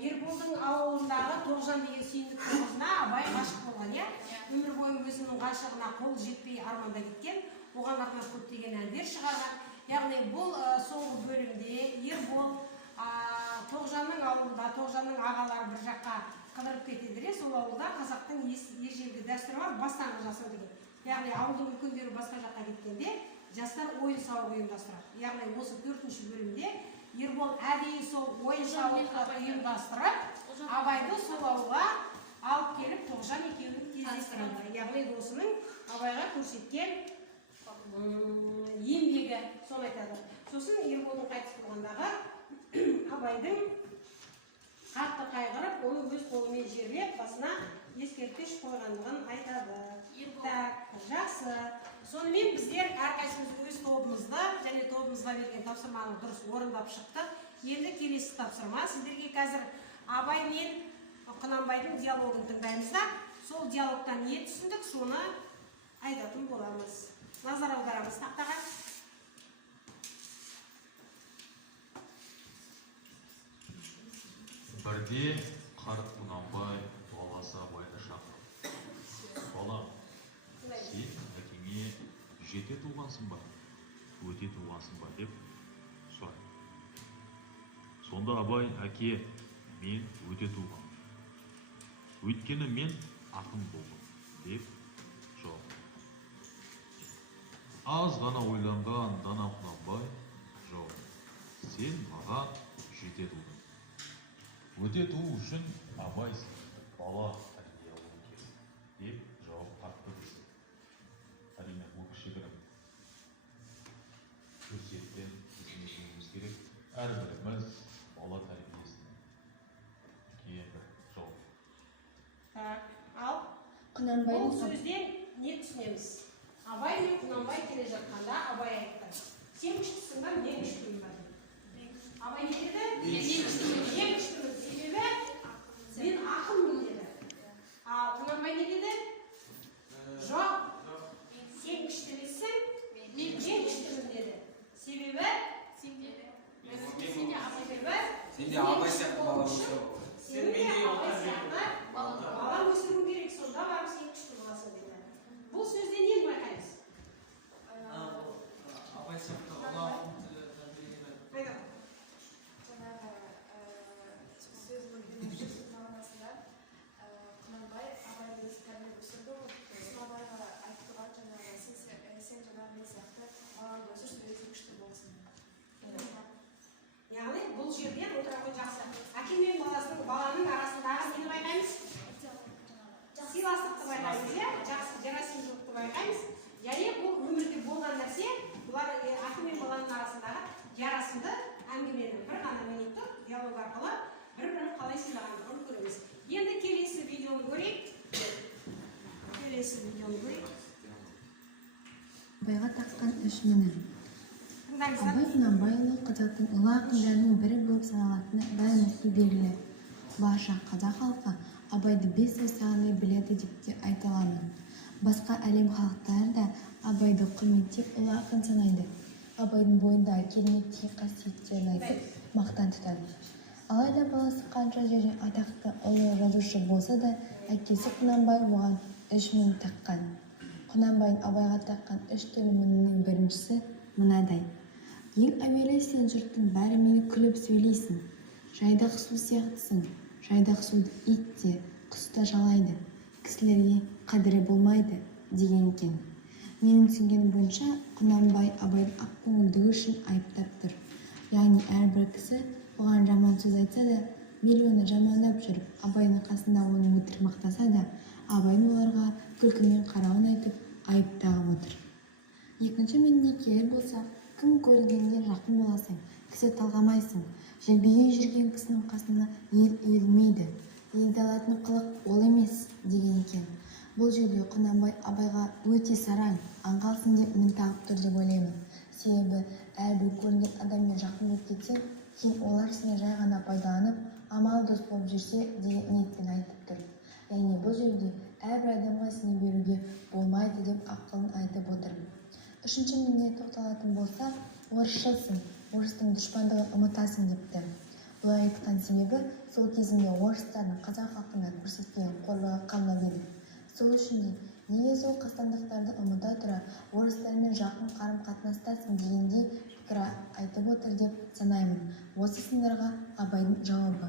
Ерболдың ауылындағы Тоғжан деген сүйіндік қызына Абай ғашық болған, иә? Өмір бойы өзінің ғашығына қол жетпей арманда кеткен, оған арнап көптеген әндер шығарған. Яғни бұл соңғы бөлімде Ербол Тоғжанның ауылында, Тоғжанның ағалары бір жаққа қыдырып кетеді, сол ауылда қазақтың ежелгі дәстүрі бар, бастаңғы жасау деген. Яғни ауылдың үлкендері басқа жаққа кеткенде жастар ойын сауық ұйымдастырады. Яғни осы 4-ші бөлімде Ербол әдейі сол ойын сауықты ұйымдастырып, Абайды сол ауылға алып келіп Тоғжан екеуін кездестіреді. Яғни досының Абайға көрсеткен еңбегі соны айтады. Сосын Ерболдың қайтыс болғандағы Абайдың қатты қайғырып, оны өз қолымен жерлеп, басына ескерткіш қойғандығын айтады. Жақсы. Сонымен біздер әрқайсымыз өз тобымызды және тобымызға берген тапсырманы дұрыс орындап шықтық. Енді келесі тапсырма сіздерге қазір Абай мен Құнанбайдың диалогын тыңдаймыз да, сол диалогтан не түсіндік, соны айтатын боламыз. Назар аударамыз тақтаға. Бірде қарт Құнанбай баласы Абайды шақырып, балам, сен әкеңе жете туғансың ба, өте туғансың ба деп сұрайды. Сонда Абай, әке, мен өте туғам. Өйткені мен ақын болдым деп жауап берді. Аз ғана ойланған дана Құнанбай жауап берді. Сен маған жете тудың. Өте туу үшін абайсың, бала тәрбие алу керек деп жауап қатты деседі. Әрине, бұл кішігірім көрсеткен түсінуіміз керек. Әрбіріміз бала тәрбиесіне кейбір жауап. Ал бұл сөзден не түсінеміз? Абай мен Құнанбай келе жатқанда Абай айтты: сен күштісің ба, мен күштімін ба? Абай не деді? Мен күштімін. Себебі мен ақынмын деді. Ал Құнанбай не деді? Жоқ, сен күшті емессің, мен күштімін деді. Себебі сенде Абай сияқты бала өсіру. Сенде Абай сияқты бала өсіру керек, сонда барып сен күшті боласың деді. Бұл сөзден нені байқаймыз? Абай сияқты ұлы ақын тәрбиеледі. Жаңағы сөздің бірінші мағынасында Құнанбай Абайды тәрбиелеп өсірді ғой. Сосын Абайға айтылған жаңағы сен жаңағы мен сияқты балаңды өсір, өзің күшті болсын. Яғни бұл жерден отырған жақсы. Әке мен баланың арасындағы нені байқаймыз? Сыйластықты байқаймыз, жақсы жарасымдылықты байқаймыз. Және бұл өмірде болған нәрсе, бұлар әке мен баланың арасындағы жарасымды әңгіменің бір ғана минуттық диалог арқылы бір-бірін қалай сыйлағандығын көреміз. Енді келесі видеоны көрейік. Абайға таққан үш міні. Абай Құнанбайұлы қазақтың ұлы ақындарының бірі болып саналатыны бәрімізге белгілі. Барша қазақ халқы Абайды 5 саусағындай біледі деп те айта аламын. Басқа әлем халықтары да Абайды құрметтеп ұлы ақын санайды. Абайдың бойындағы кереметтей қасиеттерін айтып, мақтан тұтады. Алайда баласы қанша жерде атақты ұлы жазушы болса да, әкесі Құнанбай оған 3 мін таққан. Құнанбайдың Абайға таққан 3 түрлі мінінің біріншісі мынадай: ең әуелі сен жұрттың бәрімен күліп сөйлейсің. Жайдақ су сияқтысың. Жайдақ суды ит те, құс та жалайды. Кісілерге қадірі болмайды деген екен. Менің түсінгенім бойынша Құнанбай Абайдың ақкөңілдігі үшін айыптап тұр. Яғни әрбір кісі оған жаман сөз айтса да, миллионы жамандап жүріп, Абайдың қасында оны өтірік мақтаса да, Абайдың оларға күлкімен қарауын айтып, айыптағып отыр. Екінші меніне келер болса, кім көргенде жақын боласың, кісі талғамайсың. Желбеген жүрген кісінің қасына ел иілмейді. Елді алатын қылық ол емес деген екен. Бұл жерде Құнанбай Абайға өте сараң, аңғалсын деп мін тағып тұр деп ойлаймын. себебі әрбір көрінген адаммен жақын болып кетсең, кейін олар сені жай ғана пайдаланып, амал дос болып жүрсе деген ниетпен айтып тұр. Яғни бұл жерде әрбір адамға сене беруге болмайды деп ақылын айтып отыр. Үшінші міндет тоқталатын болса, орысшылсың, орыстың дұшпандығын ұмытасың депті. Бұлай айтқан себебі сол кезінде орыстардың қазақ халқына көрсеткен қорлығы қанбап еді. Сол үшін де неге сол қастандықтарды ұмыта тұра орыстармен жақын қарым-қатынастасың дегендей пікір айтып отыр деп санаймын. Осы сындарға Абайдың жауабы.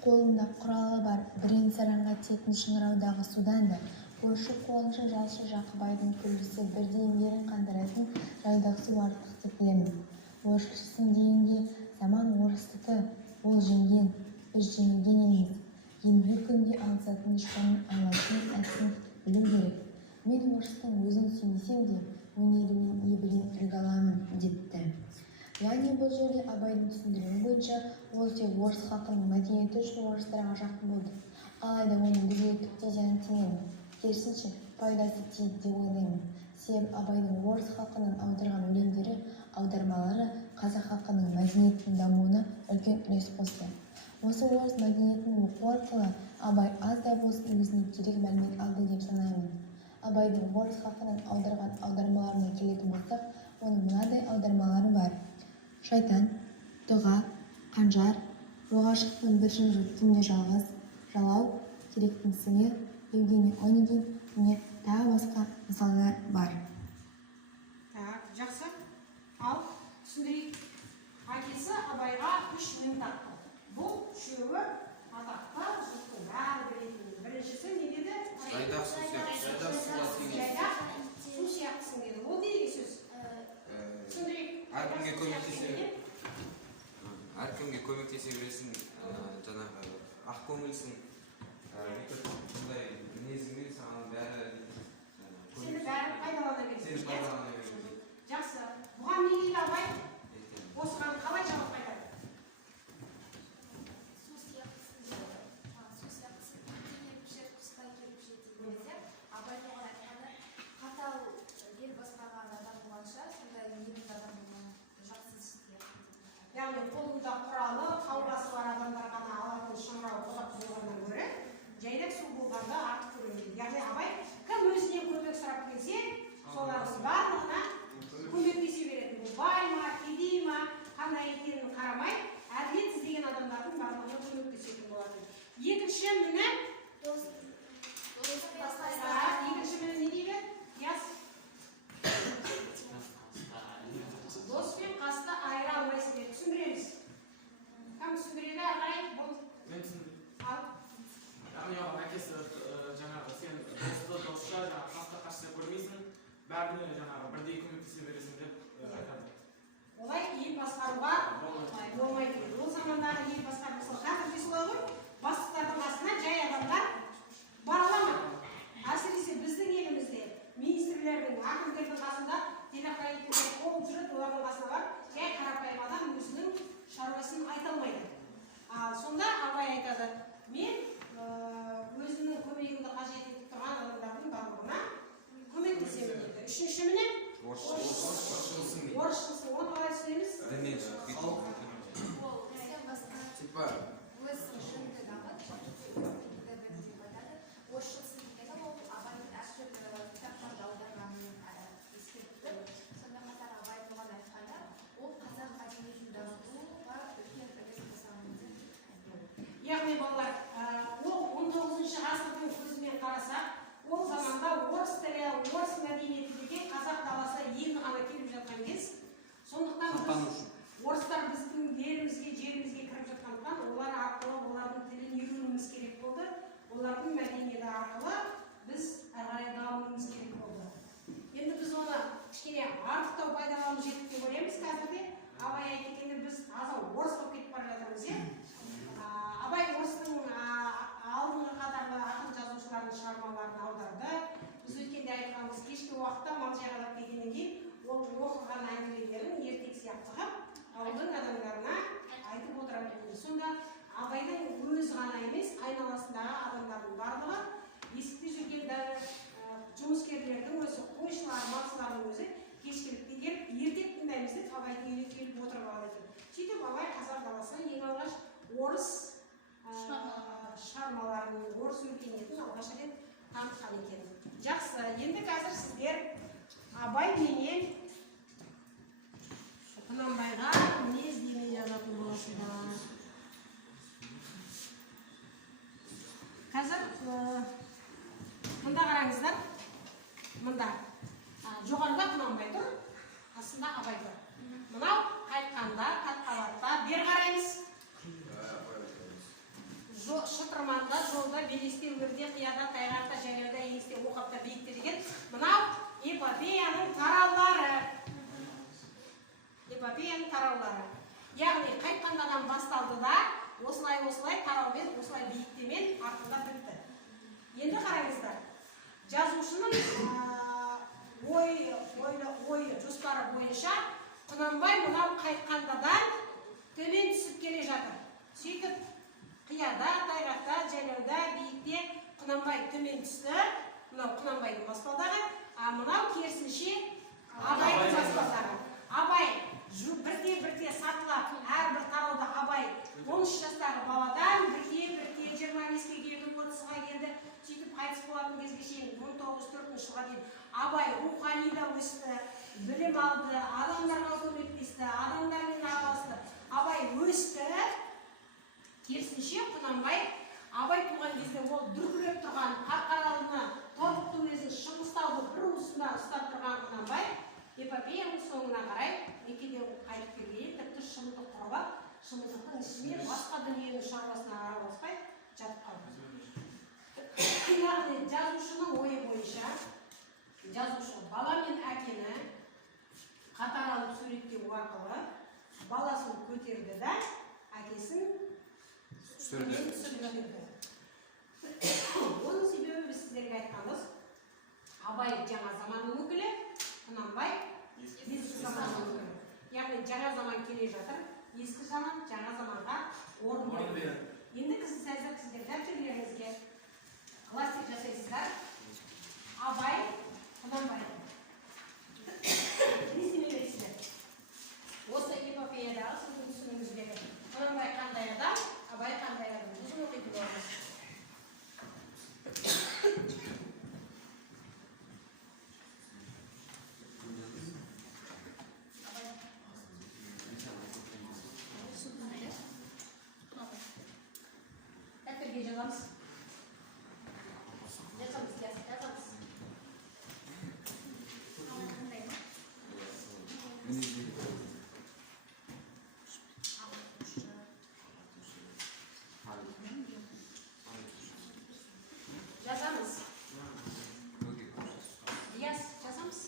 Қолында құралы бар бірен-саранға тиетін шыңыраудағы судан да көрші қолынша жалшы Жақыбайдың күллісі бірдей мерін қандыратын жайдақ су артық деп білемін. Орысшысың дегенге заман орыстікі, ол жеңген, біз жеңілген емес. Ендігі күнде алысатын дұшпанның айласын әсін білу керек. Мен орыстың өзін сүймесем де, өнерімен ебілен үлгі аламын депті. Яғни бұл жерде Абайдың түсіндіруі бойынша ол тек орыс халқының мәдениеті үшін орыстарға жақын болды. Алайда оның бізге түкте зияны тимеді. Керісінше пайдасы тиді деп ойлаймын. Себебі Абайдың орыс халқының аударған өлеңдері, аудармалары қазақ халқының мәдениетінің дамуына үлкен үлес қосты. Осы орыс мәдениетін оқу арқылы Абай аз да болсын өзіне керек мәлімет алды деп санаймын. Абайдың орыс халқының аударған аудармаларына келетін болсақ, оның мынадай аудармалары бар. Шайтан, дұға, қанжар, жоғашықпен бір жыл түнде жалғыз, жалау, керектің сіңір, Евгений Онегин, және тағы басқа мысалдар бар. Жақсы. Ал түсіндірейік. Әкесі Абайға 3 мін тақты. Бұл үшеуі атақты, жұрттың бәрі білетін. Біріншісі не деді? Жайдақ су сияқтысың. Жайдақ су сияқтысың деді. Ол неге сөз? Түсіндірейік. Әркімге көмектесе бересің, жаңағы ақ көңілсің. Бұндай мінезіңмен саған бәрі сені бәрі пайдалана бересің. Жақсы. Бұған не дейді Абай? Осыған қалай жауап қайтады? Су сияқтысың келіп жер құстай келіп жетеді деп Абай оған айтқаны қатал ел басқарған адам болғанша сондай елдің адам болған жақсы сияқты. Яғни қолында құралы, қауласы бар адамдар ғана алатын шыңырау қосап болғаннан гөрі жайдақ су болғанда артық көрінеді. Яғни Абай кім өзінен көмек сұрап келсе, солардың барлығына көмектесе береді. Бұл бай ма, кедей ма, қандай екенін қарамай, әділет іздеген адамдардың барлығына көмектесетін болады. Екінші міне не дейді? Дос пен қасты айыра алмайсың деп түсіндіреміз. Кім түсіндіреді ағай? Мен түсіндірем. Ал. Яғни әкесі жаңағы сен досты досша қасты қасты көрмейсің, бәріне жаңағы бірдей көмектесе бересің деп айтады. Олай ел басқаруға болмайды. Ол замандағы ел басқару мысалы қазірде солай ғой, бастықтардың қасына жай адамдар бара ала ма? Әсіресе біздің елімізде министрлердің, әкімдердің қасында телеқайырдың қуып жүріп, олардың қасына бар, жай қарапайым адам өзінің шаруасын айта алмайды. Сонда Абай айтады, мен өзінің көмегімді қажет етіп тұрған адамдардың барлығына көмектесемін дейді. Үшінші міне орысшылсың. Оны қалай түсінеміз? Типа өз жөнді дамыт, орысшылсың дегені ол Абайдың әртүрлі кітаптарды аударғанын ескертті. Сонымен қатар Абай оған айтқанда, ол қазақ мәдениетін дамытуға үлкен үлес қосамын деп айтты. Яғни балалар, ол 19 ғасырдың көзімен қарасақ, ол заманда орыс тілі, орыс мәдениеті деген қазақ даласына енді ғана келіп жатқан кез. Сондықтан орыстар біздің елімізге, жерімізге кіріп жатқандықтан, олар арқылы олардың тілін үйренуіміз керек болды. Олардың мәдениеті арқылы біз әрі дамуымыз керек болды. Енді біз оны кішкене артықтау пайдаланып жеттік деп ойлаймыз қазірде. Абай айтқанда біз таза орыс болып кетіп бара жатырмыз. Абай орыстың алдыңғы қатарлы ақын жазушылардың шығармаларын аударды. Біз өткенде айтқанбыз, кешкі уақытта мал жағалап келгеннен кейін ол оқыған әңгімелерін ертек сияқты ауылдың адамдарына айтып отыратын. Сонда Абайдың өз ғана емес, айналасындағы адамдардың барлығы, есікте жүрген жұмыскерлердің өзі, қойшылар, малшылардың өзі кешкілікте келіп ертек танытқан екен. Жақсы, енді қазір сіздер абай менен Құнанбайға мінез деме жазатын боласыздар. Қазір мында қараңыздар. Мында жоғарыда Құнанбай тұр, астында абай тұр. Мынау қайтқанда, Қатқабатта бер қараймыз. Шытырманда, жолда, белесте, өмірде, қияда, тайғақта, жайлауда, еңісте, оқапта, биікте деген мынау эпопеяның тараулары. Эпопеяның тараулары. Яғни қайтқандадан басталды да, осылай тараумен, осылай биіктемен артында бітті. Енді қараңыздар. Жазушының ой жоспары бойынша Құнанбай мынау қайтқандадан төмен түсіп келе жатыр. Сөйтіп қияда, тайғақта, жайлауда, биікте Құнанбай төмен түсті. Мынау Құнанбайдың баспалдағы, мынау керісінше Абайдың баспалдағы. Абай бірте сатылап, әрбір тарауда Абай 13 жастағы баладан бірте 25-ге келді, 30-ға келді. Сөйтіп қайтыс болатын кезге шейін 1904 жылға дейін Абай рухани да өсті, білім алды, адамдарға көмектесті, адамдармен араласты. Абай өсті. Керісінше Құнанбай Абай туған кезде ол дүркіреп тұрған Қарқаралыны, Тобықты уезін, Шыңғыстауды бір уысында ұстап тұрған Құнанбай эпопеяның соңына қарай мекеден қайтып келген, тіпті шымылдық құрып, шымылдықтың ішіне басқа дүниенің шаруасына араласпай жатып қалды. Яғни жазушының ойы бойынша жазушы бала мен әкені қатар алып суреттеу арқылы баласын көтерді да әкесін түсірді. Оның себебі біз сіздерге айтқанбыз, Абай жаңа заманның өкілі, Құнанбай ескі заманның өкілі. Яғни жаңа заман келе жатыр, ескі заман жаңа заманға орын береді. Енді сіздер дәптерлеріңізге классик жасайсыздар. Абай, Құнанбай. Не істемелерсіздер? Осы эпопеядағы сіздің түсінігіңіздегі Құнанбай қандай адам, Абай қандай адам? Бұзын оқиды боламыз. Дәптерге жазамыз. Жазамыз. Жазамыз.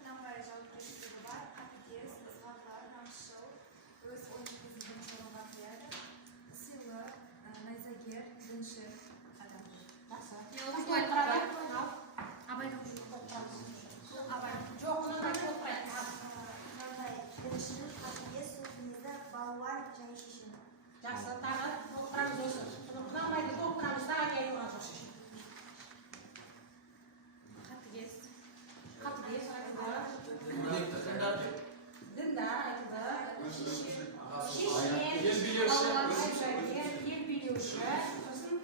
Құнанбай жауапкершілігі бар, қатыгез, ызғарлы, намысшыл, өз ойын көзін жолға қояды, сыйлы, найзагер, діншіл адам. Діншіл, қатыгез, сөзімізді балуан және шешен. Жақсы, тағы толықтырамыз осы. Құнанбайды толықтырамыз да айтылған жоқ шешен. Қатыгез. Қатыгез айтылды. Діндар айтылды. Шешен, ел билеуші, сосын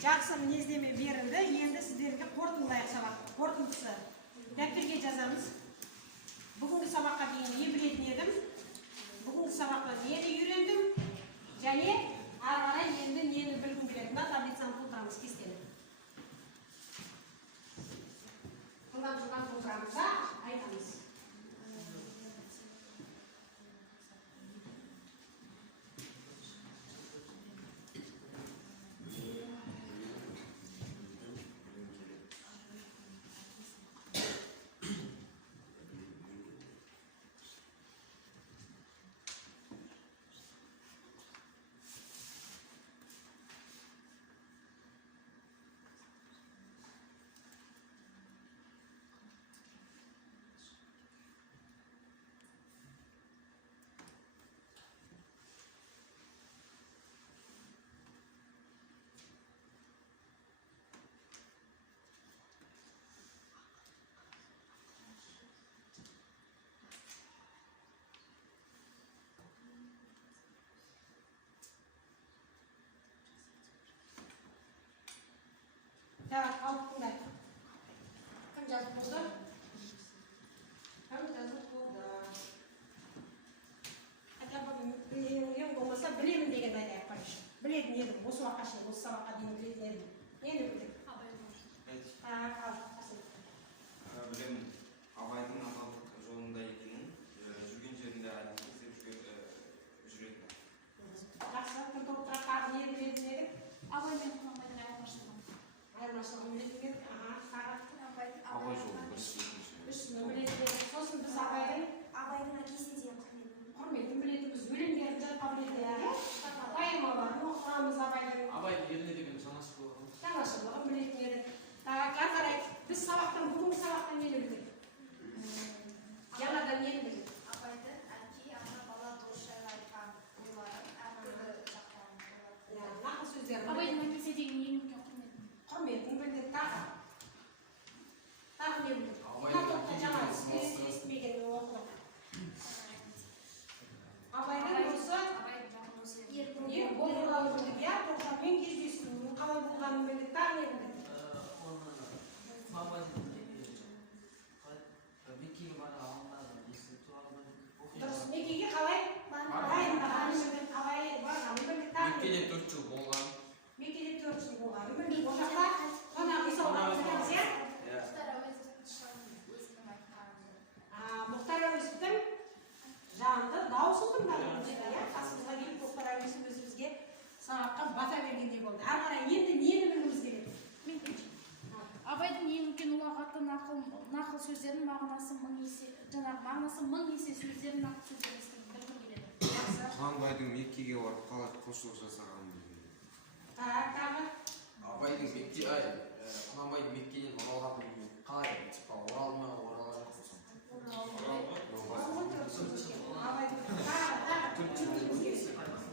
жақсы мінездеме берілді. Енді сіздерге қорытындылайық сабақты. Қорытындысы. Дәптерге жазамыз. Бүгінгі сабаққа дейін не білетін едім? Бүгінгі сабақта нені үйрендім? Және ары қарай енді нені білгім келеді? Мына таблицаны толтырамыз кестені. Жылдан толтырамыз да айтамыз. Так, алтындай. Кім жазып болды? Кім жазып болды? Ең болмаса білемін дегенді айтайық қойшы. Білетін едім, осы уақытқа шейін, осы сабаққа дейін білетін едім. Нені білдік? Білемін, абайдың аталық жолында екенін, жүрген жерінде әдетті жүретін. Жақсы, кім топтырақ тағы нені білетін едік? Абай мен Құнанбайдың айырмашылығын. Айырмашылығын білетін едік. Абай жолы Үшіні білетін едік. Сосын біз абайдың әкесіне деген құрметін білетінбіз, өлеңдерін жатқа білетін едік. Поэмаларын оқығанбыз абайдың. Абайдың еліне деген жанашырлығын. Жанашырлығын білетін едік. Ары қарай біз сабақтан, бүгінгі сабақтан нені білдік? Жаңадан нені білдік? Абайдың әке, ана, бала, дос жайлы айтқан ойларын әртүрлі жақтан Нақыл сөздерін Абайдың әкесіне деген ең үлкен құрметін білдік. Тағы не білдік? Абайдың Топта жаңа естімегенді оқыдық. Абайдың осы не болғанын білдік, я тоқтармен кездесуінің қалай болғанын білдік. Тағы не білдік? Дұрыс, Меккеге қалай дайындағанын білдік, қалай барғанын білдік. Меккеде 4 жыл болған. Меккеде 4 жыл болғанын білдік. Ол жақта қонақ үй салғанын білеміз, иә? Мұхтар Әуезовтің жанды дауысын тыңдадық, иә? Қасымызға келіп Мұхтар Әуезов өзімізге сабаққа бата бергендей болды. Ары қарай енді нені білгіміз келеді? Абайдың ең үлкен ұлағаты нақыл сөздерінің мағынасы мың есе, жаңағы мағынасы мың есе сөздерінің нақыл сөздерін білгім келеді. Құнанбайдың Меккеге барып қалай құлшылық жасағанын білген. Тағы? Құнанбайдың Меккеден оралғанын қалай оралды ма, оралған жоқ болсын.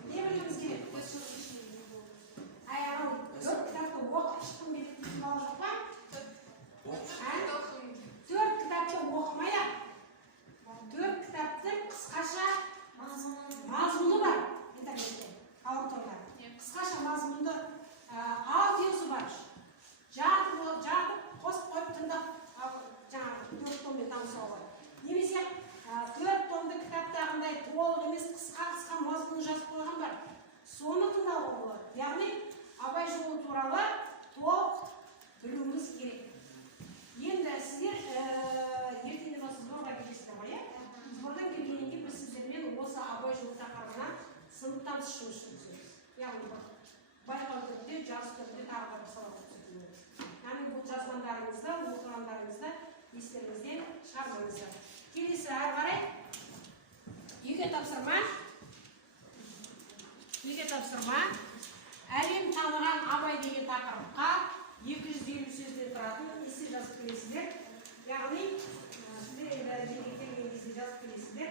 Не білгіміз келеді? Анау 4 кітапты оқып шыққым келеді дейтін бала жоқ па? 4 кітапты оқымай-ақ 4 кітаптың қысқаша мазмұны бар интернетте, ғаламторда. Қысқаша мазмұнды аудиосы бар. Жатып қосып қойып тыңдап жаңағы 4 томмен танысуға. Немесе 4 томды кітаптағындай толық емес қысқа мазмұны жазып қойған бар. Соны тыңдауға болады. Яғни Абай жолы туралы толық білуіміз керек. Енді сіздер ертеңнен осы сборға келесіздер ғой, иә? Сбордан келгеннен кейін біз сіздермен осы Абай жолы тақырыбына сыныптан жұмыс жүргіземіз. Яғни байқау түрінде, жарыс түрінде тағы да бір сабақ өткіземіз. Яғни бұл жазғандарыңызды, оқығандарыңызды естеріңізден шығармаңыздар. Келесі ары қарай үйге тапсырма. Әлем таныған Абай деген тақырыпқа 250 сөзден тұратын эссе жазып келесіздер. Яғни сіздер жерге келген кезде жазып келесіздер.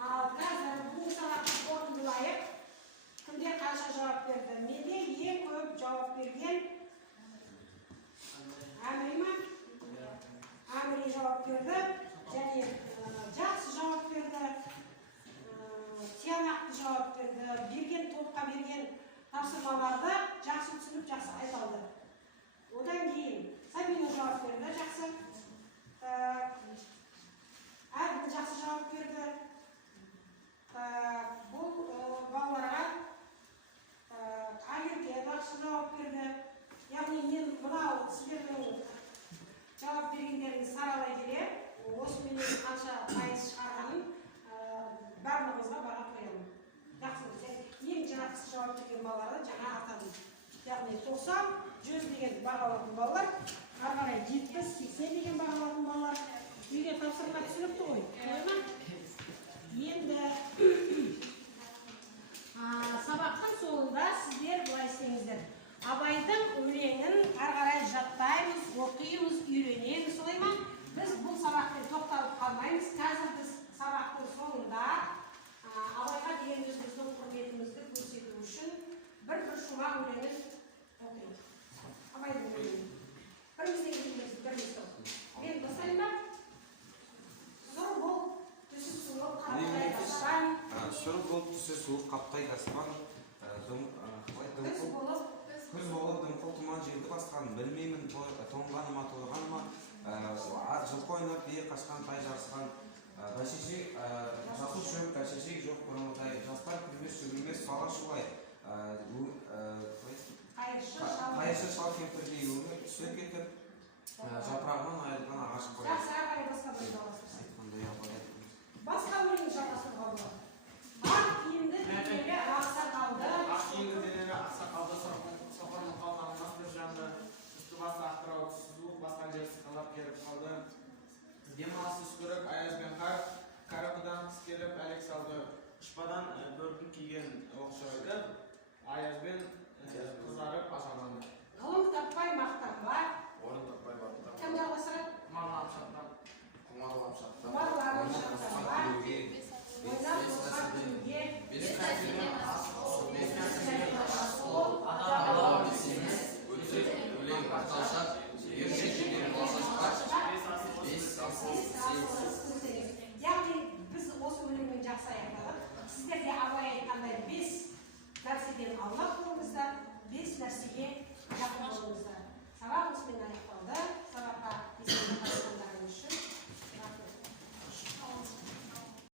Ал қазір бұл сабақты қорытындылайық. Кімге қанша жауап берді? Менде ең көп жауап берген Әміре ма? Әміре жауап берді. Және жақсы жауап берді. Тиянақты жауап берді. Берген топқа берген тапсырмаларды жақсы түсініп, жақсы айта алды. сіздердің жауап бергендеріңіз саралай келе, осы менен қанша пайыз шығарғанын барлығыңызға баға қоямын. Жақсы, ең жақсы жауап берген балаларды жаңа атадым. Яғни 90, 100 деген бағалатын балалар, ары қарай 70, 80 деген бағалатын балалар. Үйге тапсырма түсінікті ғой. Енді сабақтың соңында сіздер былай істеңіздер. Абайдың өлеңін ары қарай жаттаймыз, оқимыз, үйренеміз, солай ма? Біз бұл сабақпен тоқталып қалмаймыз. Қазір біз сабақтың соңында Абайға деген өзіміздің құрметімізді көрсету үшін бір шумақ өлеңін оқимыз. Абайдың өлеңін. Бірімізден келеміз, біріміз тоқ. Мен бастайын ба? Сұр бол, түсі суық, қаптай аспан. Сұр бол, түсі суық, қаптай аспан. Күз болып дымқыл тұман жерді басқан, білмеймін тоңғаныма толғаныма, жылқы ойнап бие қашқан тай жарысқан, бәшешек, жасыл шөп, бәшешек жоқ бұрынғыдай, жастар күлмес жүгірмес бала шулай, қайыршы шал кемпірдей өңір түсер кетіп, жапырағынан айырылған ағаш қой. Айтқандай абай айтқан. Басқа өлең жалғастыруға болады. Ақ киімді денелі ақсақалды. Ақ киімді денелі ақсақалды соқырның қалғанымас бір жанды. Үсті басы ақтырау суық басқан жер сықалап келіп қалды. Демалысы үскіріп аяз бен қар, қарақыдан қыс келіп әлек салды. Ұшпадан бөркін киген оқшайды, аяз бен қызарып ажарланды. Ғылым таппай мақтанба. Орын таппай бақытанба. Кім жалғастырады? Құмарлап шаттан. Құмарлап шаттанба. Ойнап тұрған күнге бес кәсібен асыл, бес кәсібен асыл, ата-бабам бесеміз, өтіп өлең бақталшақ, ержекеген болашаққа, бес асыл сенсіз. Яғни біз осы өлеңмен жақсы аяқтадық. Сіздер де Абай айтқандай 5 нәрседен аулақ болыңыздар, 5 нәрсеге жақын болыңыздар. Сабақ осымен аяқталды. Сабаққа